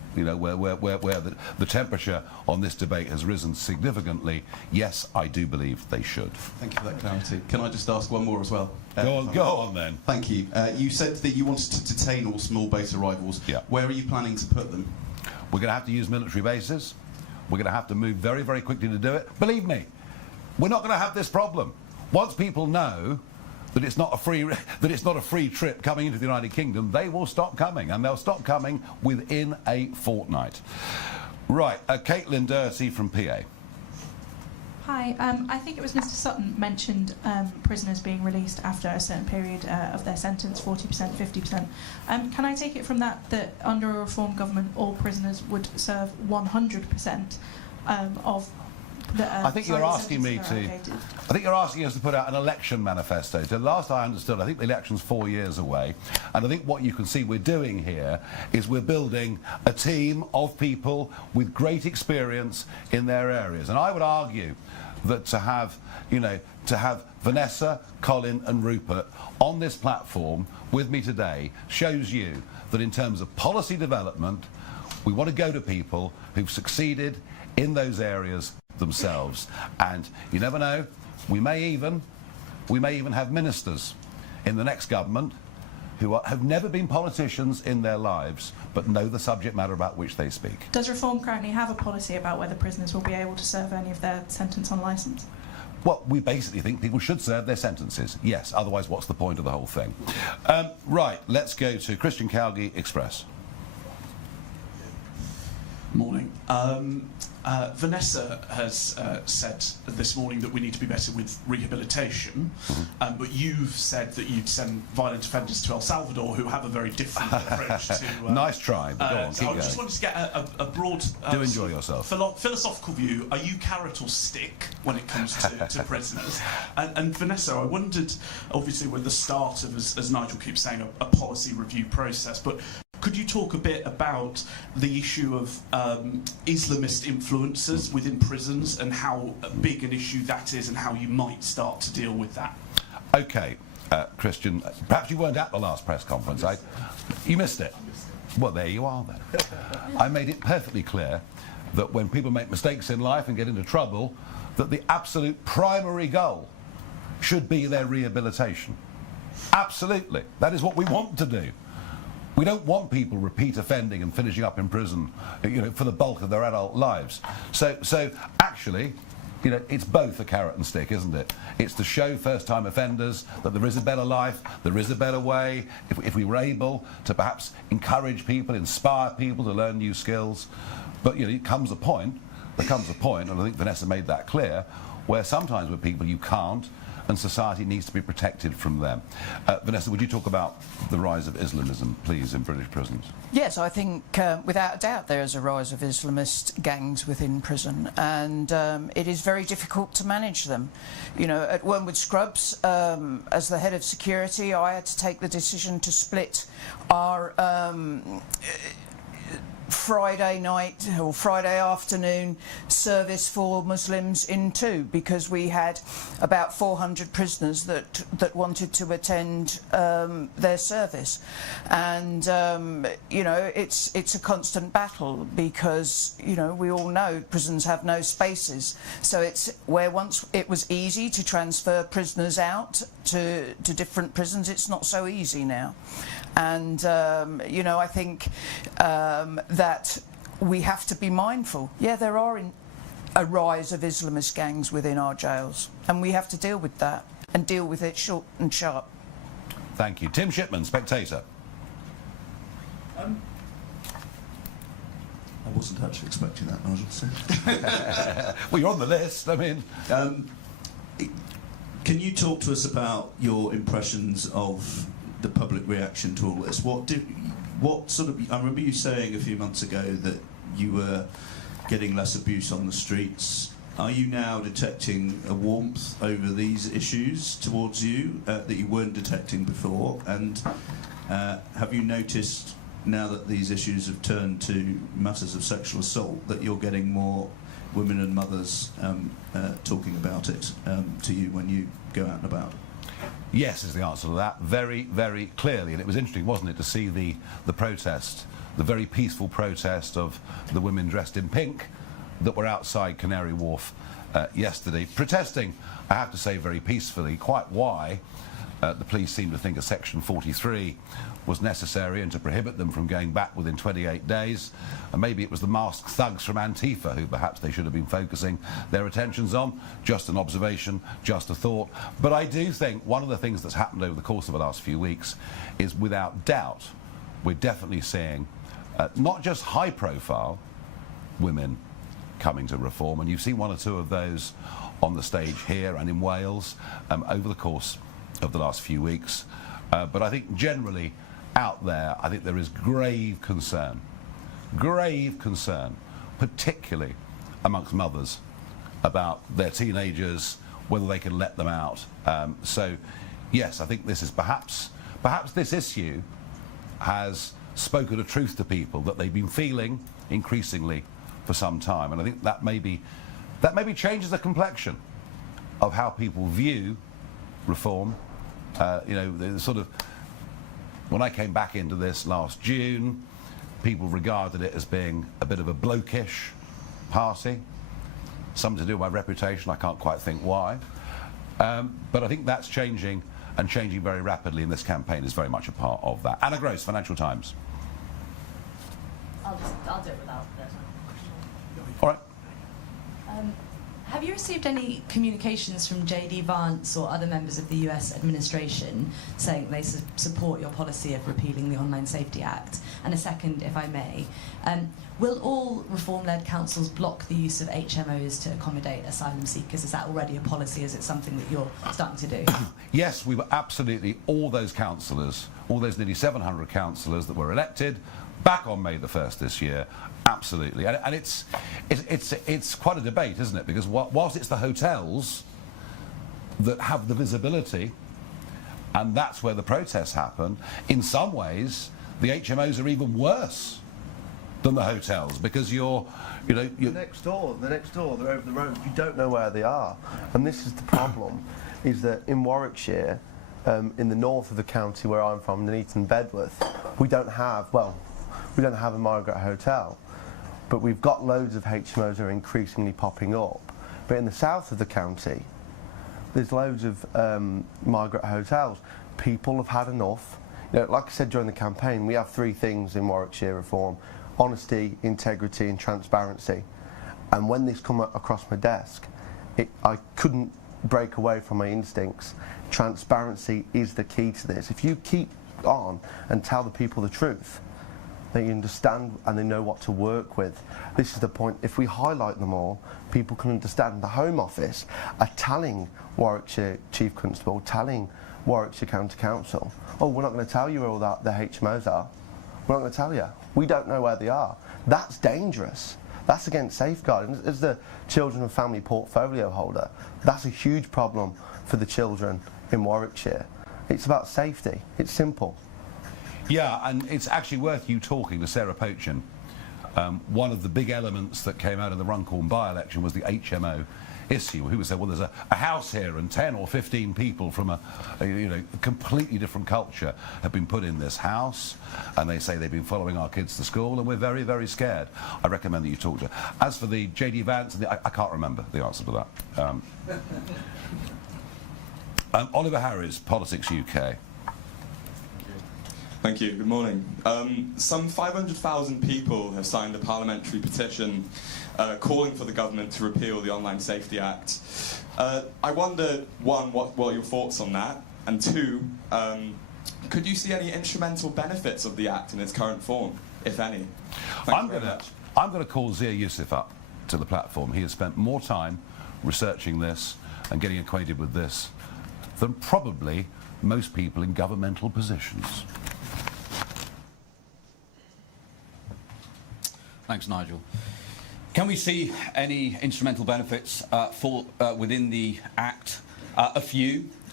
you know, where the temperature on this debate has risen significantly, yes, I do believe they should. Thank you for that clarity. Can I just ask one more as well? Go on then. Thank you. You said that you wanted to detain all small boat arrivals. Yeah. Where are you planning to put them? We're going to have to use military bases. We're going to have to move very, very quickly to do it. Believe me, we're not going to have this problem. Once people know that it's not a free trip coming into the United Kingdom, they will stop coming, and they'll stop coming within a fortnight. Right, Caitlin Doherty from PA. Hi, I think it was Mr Sutton mentioned prisoners being released after a certain period of their sentence, 40%, 50%. Can I take it from that under a reform government all prisoners would serve 100% of the I think you're asking me to. I think you're asking us to put out an election manifesto. So last I understood, I think the election's 4 years away, and I think what you can see we're doing here is we're building a team of people with great experience in their areas. And I would argue that to have Vanessa, Colin, and Rupert on this platform with me today shows you that in terms of policy development, we want to go to people who've succeeded in those areas themselves. And you never know, we may even have ministers in the next government who have never been politicians in their lives but know the subject matter about which they speak. Does Reform currently have a policy about whether prisoners will be able to serve any of their sentence on licence? Well, we basically think people should serve their sentences, yes, otherwise what's the point of the whole thing? Right, let's go to Christian Calgie, Express. Morning. Vanessa has said this morning that we need to be better with rehabilitation, but you've said that you'd send violent offenders to El Salvador who have a very different approach to... nice try, but go on, so keep I just going. wanted to get a broad... Do enjoy yourself. Philosophical view. Are you carrot or stick when it comes to prisoners? And Vanessa, I wondered, obviously we're at the start of, as Nigel keeps saying, a policy review process, but could you talk a bit about the issue of Islamist influences within prisons and how big an issue that is and how you might start to deal with that? OK, Christian, perhaps you weren't at the last press conference. You missed it. Well, there you are then. I made it perfectly clear that when people make mistakes in life and get into trouble, that the absolute primary goal should be their rehabilitation. Absolutely. That is what we want to do. We don't want people repeat offending and finishing up in prison, you know, for the bulk of their adult lives. So actually, you know, it's both a carrot and stick, isn't it? It's to show first-time offenders that there is a better life, there is a better way. If we were able to perhaps encourage people, inspire people to learn new skills, but you know, there comes a point, and I think Vanessa made that clear, where sometimes with people you can't, and society needs to be protected from them. Vanessa, would you talk about the rise of Islamism, please, in British prisons? Yes, I think without a doubt there is a rise of Islamist gangs within prison, and it is very difficult to manage them. You know, at Wormwood Scrubs, as the head of security, I had to take the decision to split our Friday night or Friday afternoon service for Muslims in two, because we had about 400 prisoners that wanted to attend their service, and you know, it's a constant battle, because you know, we all know prisons have no spaces, so it's where once it was easy to transfer prisoners out to different prisons, it's not so easy now. And you know, I think that we have to be mindful. Yeah, there are a rise of Islamist gangs within our jails, and we have to deal with that, and deal with it short and sharp. Thank you. Tim Shipman, Spectator. I wasn't actually expecting that, Nigel. Well, you're on the list, I mean... Can you talk to us about your impressions of the public reaction to all this? What sort of... I remember you saying a few months ago that you were getting less abuse on the streets. Are you now detecting a warmth over these issues towards you that you weren't detecting before? And have you noticed, now that these issues have turned to matters of sexual assault, that you're getting more women and mothers talking about it to you when you go out and about? Yes is the answer to that, very, very clearly. And it was interesting, wasn't it, to see the protest, the very peaceful protest of the women dressed in pink that were outside Canary Wharf yesterday, protesting, I have to say, very peacefully, quite why the police seem to think a Section 43 was necessary and to prohibit them from going back within 28 days. And maybe it was the masked thugs from Antifa who perhaps they should have been focusing their attentions on. Just an observation, just a thought. But I do think one of the things that's happened over the course of the last few weeks is, without doubt, we're definitely seeing not just high-profile women coming to reform, and you've seen one or two of those on the stage here and in Wales over the course of the last few weeks. But I think generally out there, I think there is grave concern, particularly amongst mothers, about their teenagers, whether they can let them out. So, yes, I think this is perhaps this issue has spoken a truth to people that they've been feeling increasingly for some time, and I think that maybe changes the complexion of how people view reform. You know, the sort of, when I came back into this last June, people regarded it as being a bit of a blokish party. Something to do with my reputation, I can't quite think why. But I think that's changing, and changing very rapidly, and this campaign is very much a part of that. Anna Gross, Financial Times. I'll do it without this. All right. Have you received any communications from J.D. Vance or other members of the US administration saying they support your policy of repealing the Online Safety Act? And a second, if I may, will all reform-led councils block the use of HMOs to accommodate asylum seekers? Is that already a policy? Is it something that you're starting to do? Yes, we were absolutely, all those councillors, all those nearly 700 councillors that were elected back on May the 1st this year, absolutely. And it's quite a debate, isn't it? Because whilst it's the hotels that have the visibility, and that's where the protests happen, in some ways the HMOs are even worse than the hotels, because you're next door, they're over the road, you don't know where they are. And this is the problem, is that in Warwickshire, in the north of the county where I'm from, Nuneaton, Bedworth, we don't have a Margaret Hotel, but we've got loads of HMOs that are increasingly popping up. But in the south of the county, there's loads of Margaret Hotels. People have had enough. You know, like I said during the campaign, we have three things in Warwickshire reform: honesty, integrity and transparency. And when this come across my desk, I couldn't break away from my instincts. Transparency is the key to this. If you keep on and tell the people the truth, they understand and they know what to work with. This is the point. If we highlight them all, people can understand. The Home Office are telling Warwickshire Chief Constable, telling Warwickshire County Council, oh, we're not going to tell you where all the HMOs are. We're not going to tell you. We don't know where they are. That's dangerous. That's against safeguarding. As the Children and Family Portfolio holder, that's a huge problem for the children in Warwickshire. It's about safety. It's simple. Yeah, and it's actually worth you talking to Sarah Pochin. One of the big elements that came out of the Runcorn by-election was the HMO issue. Who said, well, there's a house here and 10 or 15 people from a completely different culture have been put in this house, and they say they've been following our kids to school, and we're very, very scared. I recommend that you talk to her. As for the J.D. Vance, I can't remember the answer to that. Oliver Harris, Politics UK. Thank you. Good morning. Some 500,000 people have signed a parliamentary petition calling for the government to repeal the Online Safety Act. I wonder, one, what are your thoughts on that? And two, could you see any instrumental benefits of the Act in its current form, if any? I'm going to call Zia Yusuf up to the platform. He has spent more time researching this and getting acquainted with this than probably most people in governmental positions. Thanks, Nigel. Can we see any instrumental benefits within the Act? A few.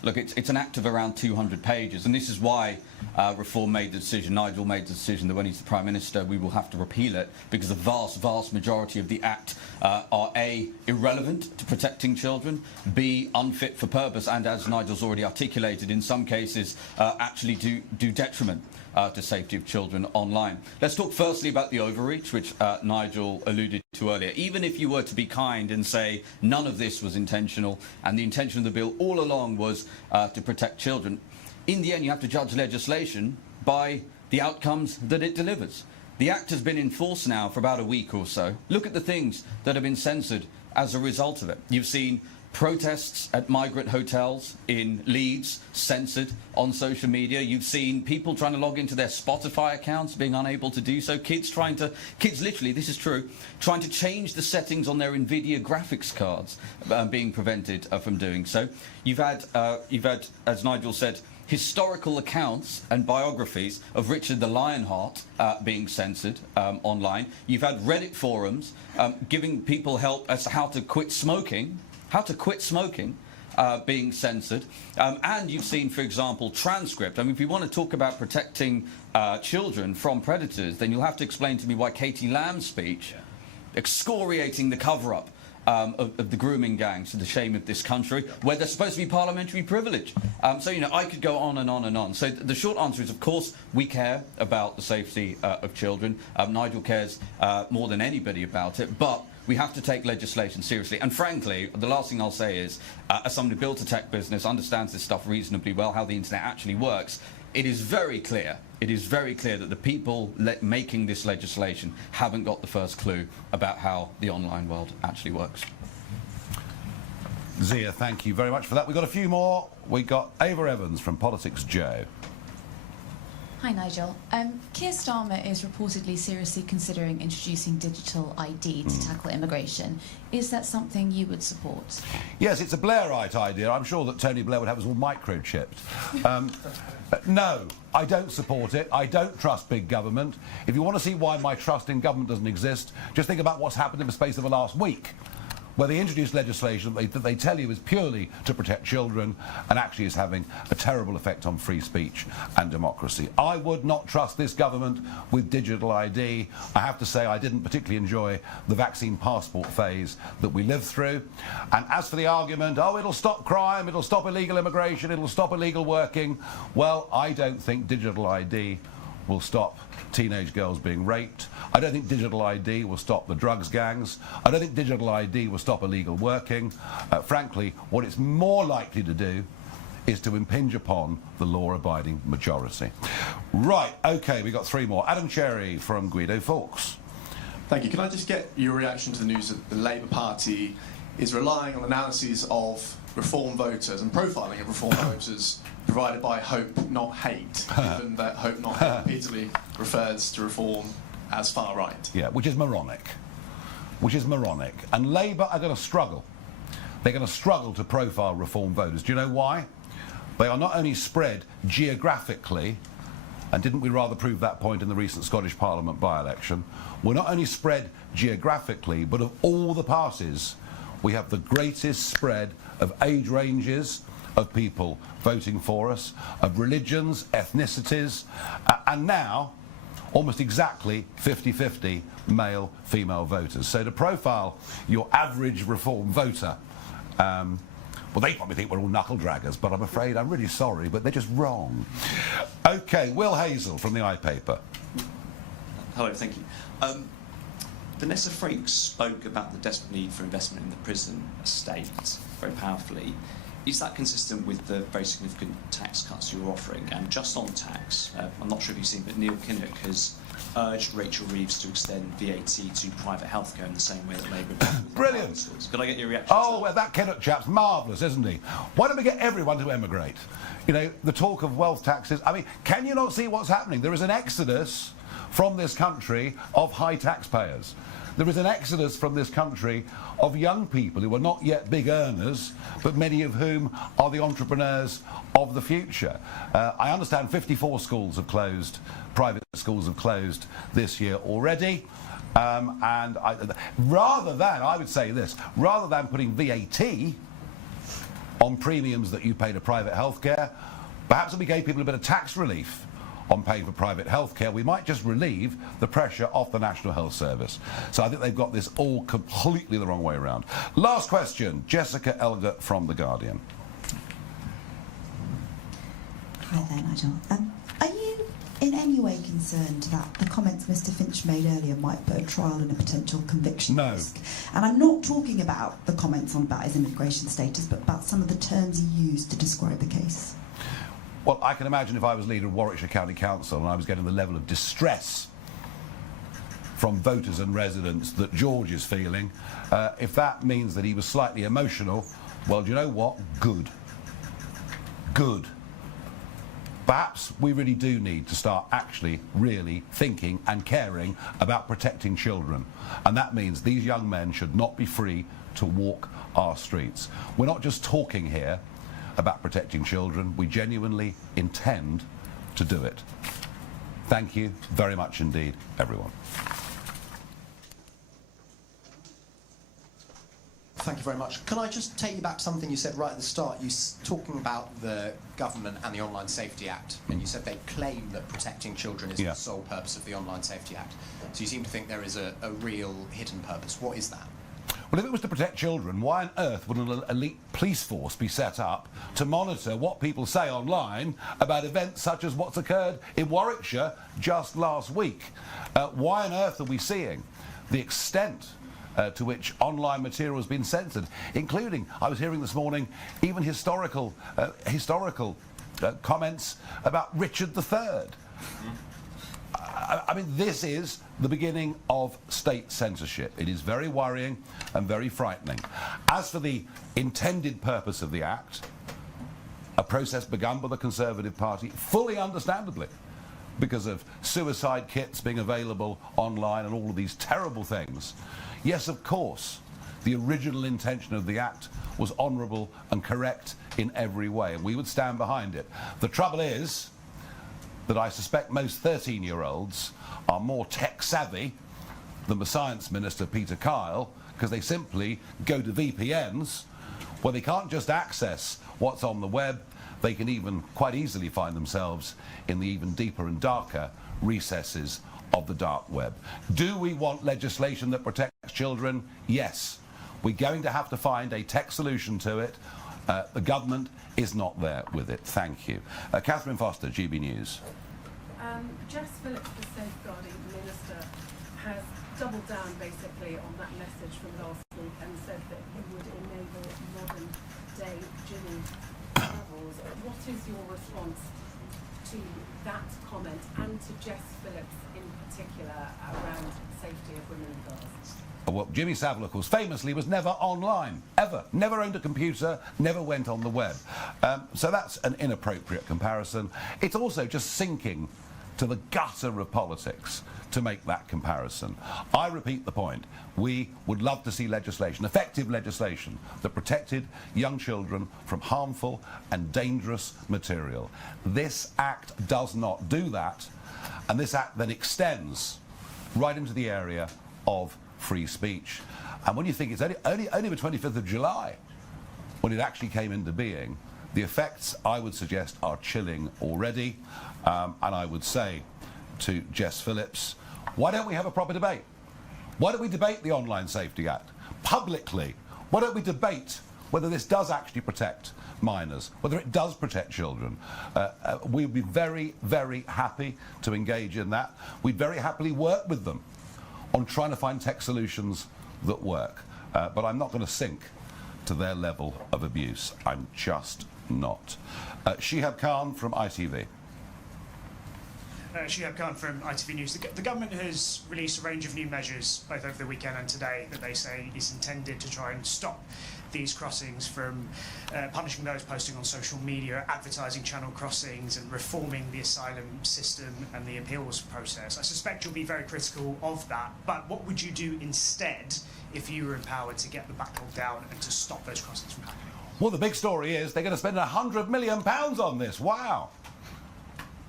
Look, it's an act of around 200 pages, and this is why Reform made the decision, Nigel made the decision that when he's the Prime Minister we will have to repeal it, because the vast majority of the Act are A, irrelevant to protecting children, B, unfit for purpose, and as Nigel's already articulated, in some cases actually do detriment to safety of children online. Let's talk firstly about the overreach, which Nigel alluded to earlier. Even if you were to be kind and say none of this was intentional and the intention of the bill all along was to protect children, in the end you have to judge legislation by the outcomes that it delivers. The Act has been in force now for about a week or so. Look at the things that have been censored as a result of it. You've seen protests at migrant hotels in Leeds censored on social media. You've seen people trying to log into their Spotify accounts being unable to do so. Kids literally, this is true, trying to change the settings on their NVIDIA graphics cards being prevented from doing so. You've had, as Nigel said, historical accounts and biographies of Richard the Lionheart being censored online. You've had Reddit forums giving people help as to how to quit smoking, being censored. And you've seen, for example, transcript. I mean, if you want to talk about protecting children from predators, then you'll have to explain to me why Katie Lamb's speech, excoriating the cover-up of the grooming gangs to the shame of this country, where there's supposed to be parliamentary privilege. So, you know, I could go on and on and on. So the short answer is, of course, we care about the safety of children. Nigel cares more than anybody about it, but we have to take legislation seriously. And frankly, the last thing I'll say is, as someone who built a tech business, understands this stuff reasonably well, how the internet actually works, it is very clear that the people making this legislation haven't got the first clue about how the online world actually works. Zia, thank you very much for that. We've got a few more. We've got Ava Evans from Politics Joe. Hi Nigel. Keir Starmer is reportedly seriously considering introducing digital ID to tackle immigration. Is that something you would support? Yes, it's a Blairite idea. I'm sure that Tony Blair would have us all microchipped. No, I don't support it. I don't trust big government. If you want to see why my trust in government doesn't exist, just think about what's happened in the space of the last week, where they introduced legislation that they tell you is purely to protect children and actually is having a terrible effect on free speech and democracy. I would not trust this government with digital ID. I have to say I didn't particularly enjoy the vaccine passport phase that we lived through. And as for the argument, oh, it'll stop crime, it'll stop illegal immigration, it'll stop illegal working, well, I don't think digital ID will stop teenage girls being raped. I don't think digital ID will stop the drugs gangs. I don't think digital ID will stop illegal working. Frankly, what it's more likely to do is to impinge upon the law-abiding majority. Right, OK, we've got three more. Adam Cherry from Guido Fawkes. Thank you. Can I just get your reaction to the news that the Labour Party is relying on analyses of Reform voters and profiling of Reform voters provided by Hope Not Hate, given that Hope Not Hate repeatedly refers to Reform as far right? Yeah, which is moronic. And Labour are going to struggle. They're going to struggle to profile Reform voters. Do you know why? They are not only spread geographically, and didn't we rather prove that point in the recent Scottish Parliament by-election, we're not only spread geographically, but of all the parties, we have the greatest spread of age ranges, of people voting for us, of religions, ethnicities, and now almost exactly 50-50 male-female voters. So to profile your average Reform voter, well, they probably think we're all knuckle-draggers, but I'm afraid, I'm really sorry, but they're just wrong. OK, Will Hazel from the iPaper. Hello, thank you. Vanessa Frake spoke about the desperate need for investment in the prison estate very powerfully. Is that consistent with the very significant tax cuts you're offering? And just on tax, I'm not sure if you've seen, but Neil Kinnock has urged Rachel Reeves to extend VAT to private healthcare in the same way that Labour did. Brilliant. Could I get your reaction? Oh, well, that Kinnock chap's marvellous, isn't he? Why don't we get everyone to emigrate? You know, the talk of wealth taxes. I mean, can you not see what's happening? There is an exodus from this country of high taxpayers. There is an exodus from this country of young people who are not yet big earners, but many of whom are the entrepreneurs of the future. I understand 54 schools have closed, private schools have closed this year already. I would say this, rather than putting VAT on premiums that you pay to private healthcare. Perhaps if we gave people a bit of tax relief on paying for private healthcare, we might just relieve the pressure off the National Health Service. So I think they've got this all completely the wrong way around. Last question, Jessica Elger from The Guardian. Hi there, Nigel. Are you in any way concerned that the comments Mr Finch made earlier might put a trial and a potential conviction risk? And I'm not talking about the comments on about his immigration status, but about some of the terms he used to describe the case. Well, I can imagine if I was leader of Warwickshire County Council and I was getting the level of distress from voters and residents that George is feeling, if that means that he was slightly emotional, well, do you know what? Good. Good. Perhaps we really do need to start actually really thinking and caring about protecting children. And that means these young men should not be free to walk our streets. We're not just talking here about protecting children, we genuinely intend to do it. Thank you very much indeed, everyone. Thank you very much. Can I just take you back to something you said right at the start? You talking about the government and the Online Safety Act, and you said they claim that protecting children is the sole purpose of the Online Safety Act. So you seem to think there is a real hidden purpose. What is that? Well, if it was to protect children, why on earth would an elite police force be set up to monitor what people say online about events such as what's occurred in Warwickshire just last week? Why on earth are we seeing the extent to which online material has been censored, including, I was hearing this morning, even historical comments about Richard III? I mean, this is the beginning of state censorship. It is very worrying and very frightening. As for the intended purpose of the Act, a process begun by the Conservative Party, fully understandably, because of suicide kits being available online and all of these terrible things. Yes, of course, the original intention of the Act was honourable and correct in every way, and we would stand behind it. The trouble is that I suspect most 13-year-olds are more tech-savvy than the Science Minister, Peter Kyle, because they simply go to VPNs where they can't just access what's on the web, they can even quite easily find themselves in the even deeper and darker recesses of the dark web. Do we want legislation that protects children? Yes. We're going to have to find a tech solution to it. The government is not there with it. Thank you. Catherine Foster, GB News. Jess Phillips, the Safeguarding Minister, has doubled down basically on that message from last week and said that he would enable modern day Jimmy Savile's. What is your response to that comment and to Jess Phillips in particular around safety of women and girls? Well, Jimmy Savile, of course, famously was never online, ever. Never owned a computer, never went on the web. So that's an inappropriate comparison. It's also just sinking to the gutter of politics to make that comparison. I repeat the point. We would love to see legislation, effective legislation, that protected young children from harmful and dangerous material. This Act does not do that, and this Act then extends right into the area of free speech. And when you think it's only the 25th of July when it actually came into being, the effects, I would suggest, are chilling already. And I would say to Jess Phillips, why don't we have a proper debate? Why don't we debate the Online Safety Act publicly? Why don't we debate whether this does actually protect minors, whether it does protect children? We'd be very, very happy to engage in that. We'd very happily work with them on trying to find tech solutions that work. But I'm not going to sink to their level of abuse. I'm just not. Shihab Khan from ITV. Shihab Khan from ITV News. The government has released a range of new measures, both over the weekend and today, that they say is intended to try and stop these crossings from punishing those posting on social media, advertising channel crossings, and reforming the asylum system and the appeals process. I suspect you'll be very critical of that, but what would you do instead if you were empowered to get the backlog down and to stop those crossings from happening? Well, the big story is they're going to spend £100 million on this. Wow.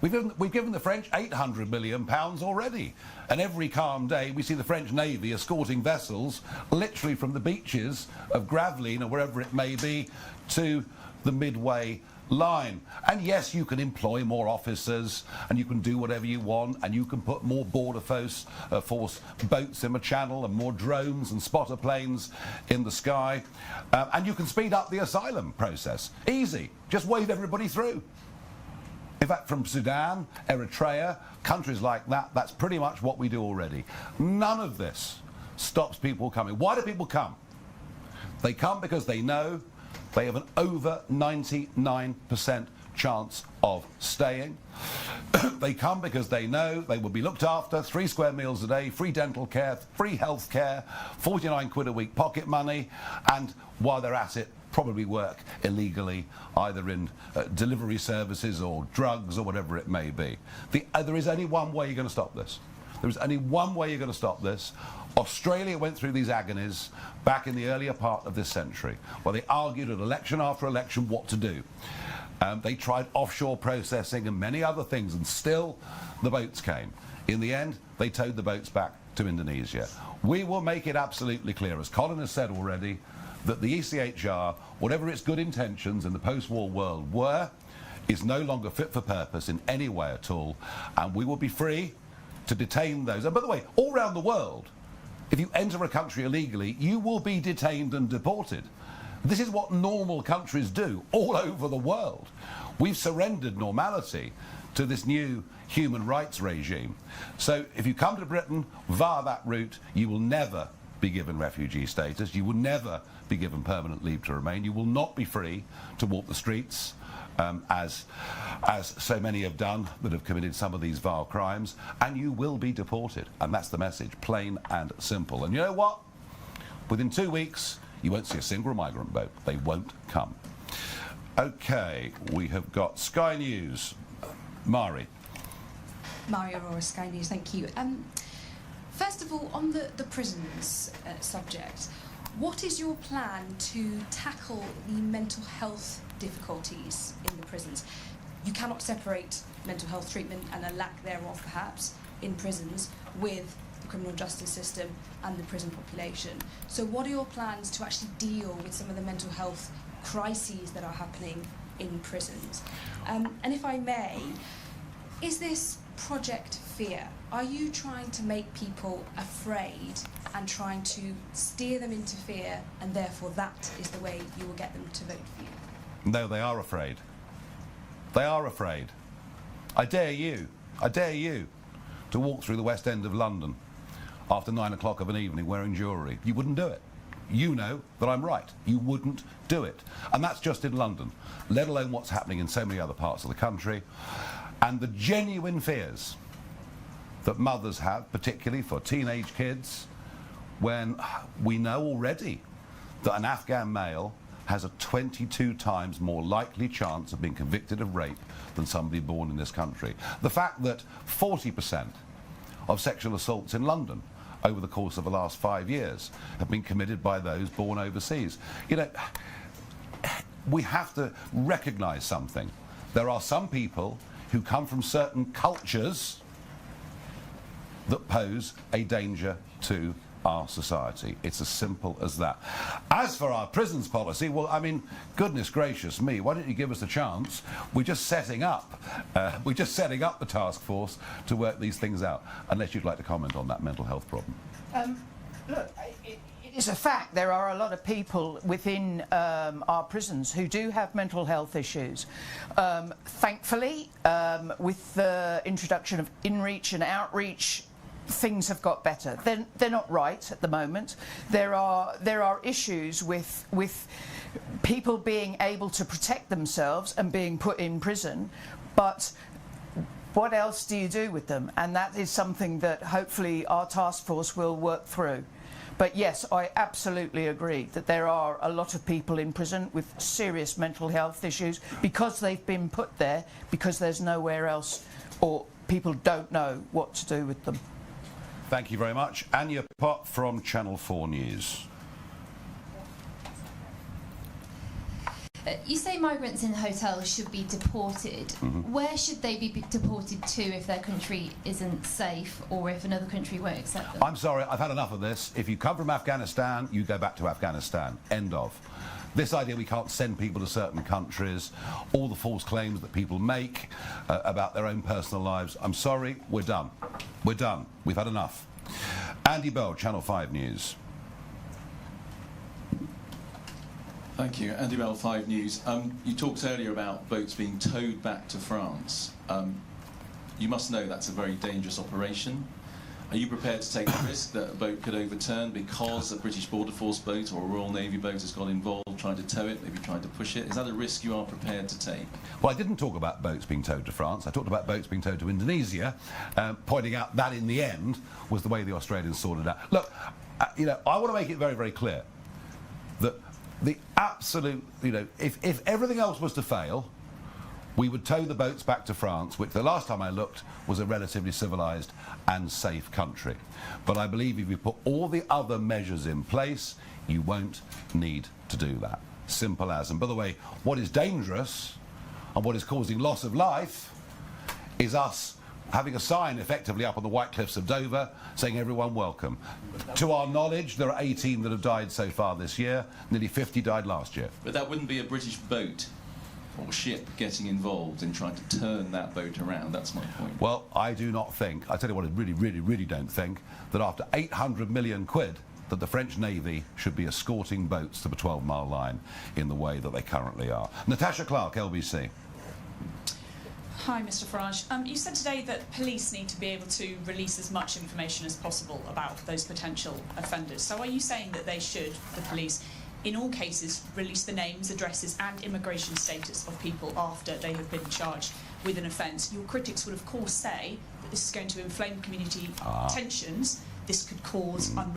We've given the French £800 million already. And every calm day we see the French Navy escorting vessels literally from the beaches of Gravelines or wherever it may be to the Midway line. And yes, you can employ more officers and you can do whatever you want and you can put more border force boats in the channel and more drones and spotter planes in the sky. And you can speed up the asylum process. Easy. Just wave everybody through. In fact, from Sudan, Eritrea, countries like that, that's pretty much what we do already. None of this stops people coming. Why do people come? They come because they know they have an over 99% chance of staying. They come because they know they will be looked after, 3 square meals a day, free dental care, free health care, 49 quid a week pocket money, and while they're at it, probably work illegally, either in delivery services or drugs or whatever it may be. There is only one way you're going to stop this. There is only one way you're going to stop this. Australia went through these agonies back in the earlier part of this century, where they argued at election after election what to do. They tried offshore processing and many other things, and still the boats came. In the end, they towed the boats back to Indonesia. We will make it absolutely clear, as Colin has said already, that the ECHR, whatever its good intentions in the post-war world were, is no longer fit for purpose in any way at all, and we will be free to detain those. And by the way, all around the world, if you enter a country illegally, you will be detained and deported. This is what normal countries do all over the world. We've surrendered normality to this new human rights regime. So if you come to Britain via that route, you will never be given refugee status. You will never be given permanent leave to remain. You will not be free to walk the streets, as so many have done that have committed some of these vile crimes, and you will be deported. And that's the message, plain and simple. And you know what? Within 2 weeks, you won't see a single migrant boat. They won't come. Okay, we have got Sky News. Mari. Mari Aurora, Sky News, thank you. First of all, on the prisons subject, what is your plan to tackle the mental health difficulties in the prisons? You cannot separate mental health treatment and a lack thereof, perhaps, in prisons with the criminal justice system and the prison population. So what are your plans to actually deal with some of the mental health crises that are happening in prisons? And if I may, is this Project Fear? Are you trying to make people afraid and trying to steer them into fear, and therefore that is the way you will get them to vote for you? No, they are afraid. They are afraid. I dare you to walk through the West End of London after 9 o'clock of an evening wearing jewellery. You wouldn't do it. You know that I'm right. You wouldn't do it. And that's just in London, let alone what's happening in so many other parts of the country. And the genuine fears that mothers have, particularly for teenage kids, when we know already that an Afghan male has a 22 times more likely chance of being convicted of rape than somebody born in this country. The fact that 40% of sexual assaults in London over the course of the last 5 years have been committed by those born overseas. You know, we have to recognise something. There are some people who come from certain cultures that pose a danger to our society. It's as simple as that. As for our prisons policy, well, I mean, goodness gracious me, why don't you give us a chance? We're just setting up the task force to work these things out, unless you'd like to comment on that mental health problem. Look, it is a fact there are a lot of people within our prisons who do have mental health issues. Thankfully, with the introduction of in-reach and outreach, things have got better. They're not right at the moment. There are issues with people being able to protect themselves and being put in prison, but what else do you do with them? And that is something that hopefully our task force will work through. But yes, I absolutely agree that there are a lot of people in prison with serious mental health issues because they've been put there because there's nowhere else, or people don't know what to do with them. Thank you very much. Anya Pott from Channel 4 News. You say migrants in hotels should be deported. Where should they be deported to if their country isn't safe or if another country won't accept them? I'm sorry, I've had enough of this. If you come from Afghanistan, you go back to Afghanistan. End of. This idea we can't send people to certain countries, all the false claims that people make about their own personal lives. I'm sorry, we're done. We're done. We've had enough. Andy Bell, Channel 5 News. Thank you. Andy Bell, 5 News. You talked earlier about boats being towed back to France. You must know that's a very dangerous operation. Are you prepared to take the risk that a boat could overturn because a British Border Force boat or a Royal Navy boat has got involved trying to tow it, maybe trying to push it? Is that a risk you are prepared to take? Well, I didn't talk about boats being towed to France. I talked about boats being towed to Indonesia, pointing out that in the end was the way the Australians sorted it out. Look, you know, I want to make it very, very clear that the absolute, you know, if everything else was to fail, we would tow the boats back to France, which the last time I looked was a relatively civilised and safe country. But I believe if you put all the other measures in place, you won't need to do that. Simple as. And by the way, what is dangerous and what is causing loss of life is us having a sign effectively up on the White Cliffs of Dover saying everyone welcome. To our knowledge, there are 18 that have died so far this year. Nearly 50 died last year. But that wouldn't be a British boat or ship getting involved in trying to turn that boat around. That's my point. Well, I do not think, I tell you what I really, really, really don't think, that after 800 million quid that the French Navy should be escorting boats to the 12-mile line in the way that they currently are. Natasha Clark, LBC. Hi, Mr Farage. You said today that police need to be able to release as much information as possible about those potential offenders. So are you saying that they should, the police, in all cases, release the names, addresses and immigration status of people after they have been charged with an offence? Your critics would, of course, say that this is going to inflame community tensions. This could cause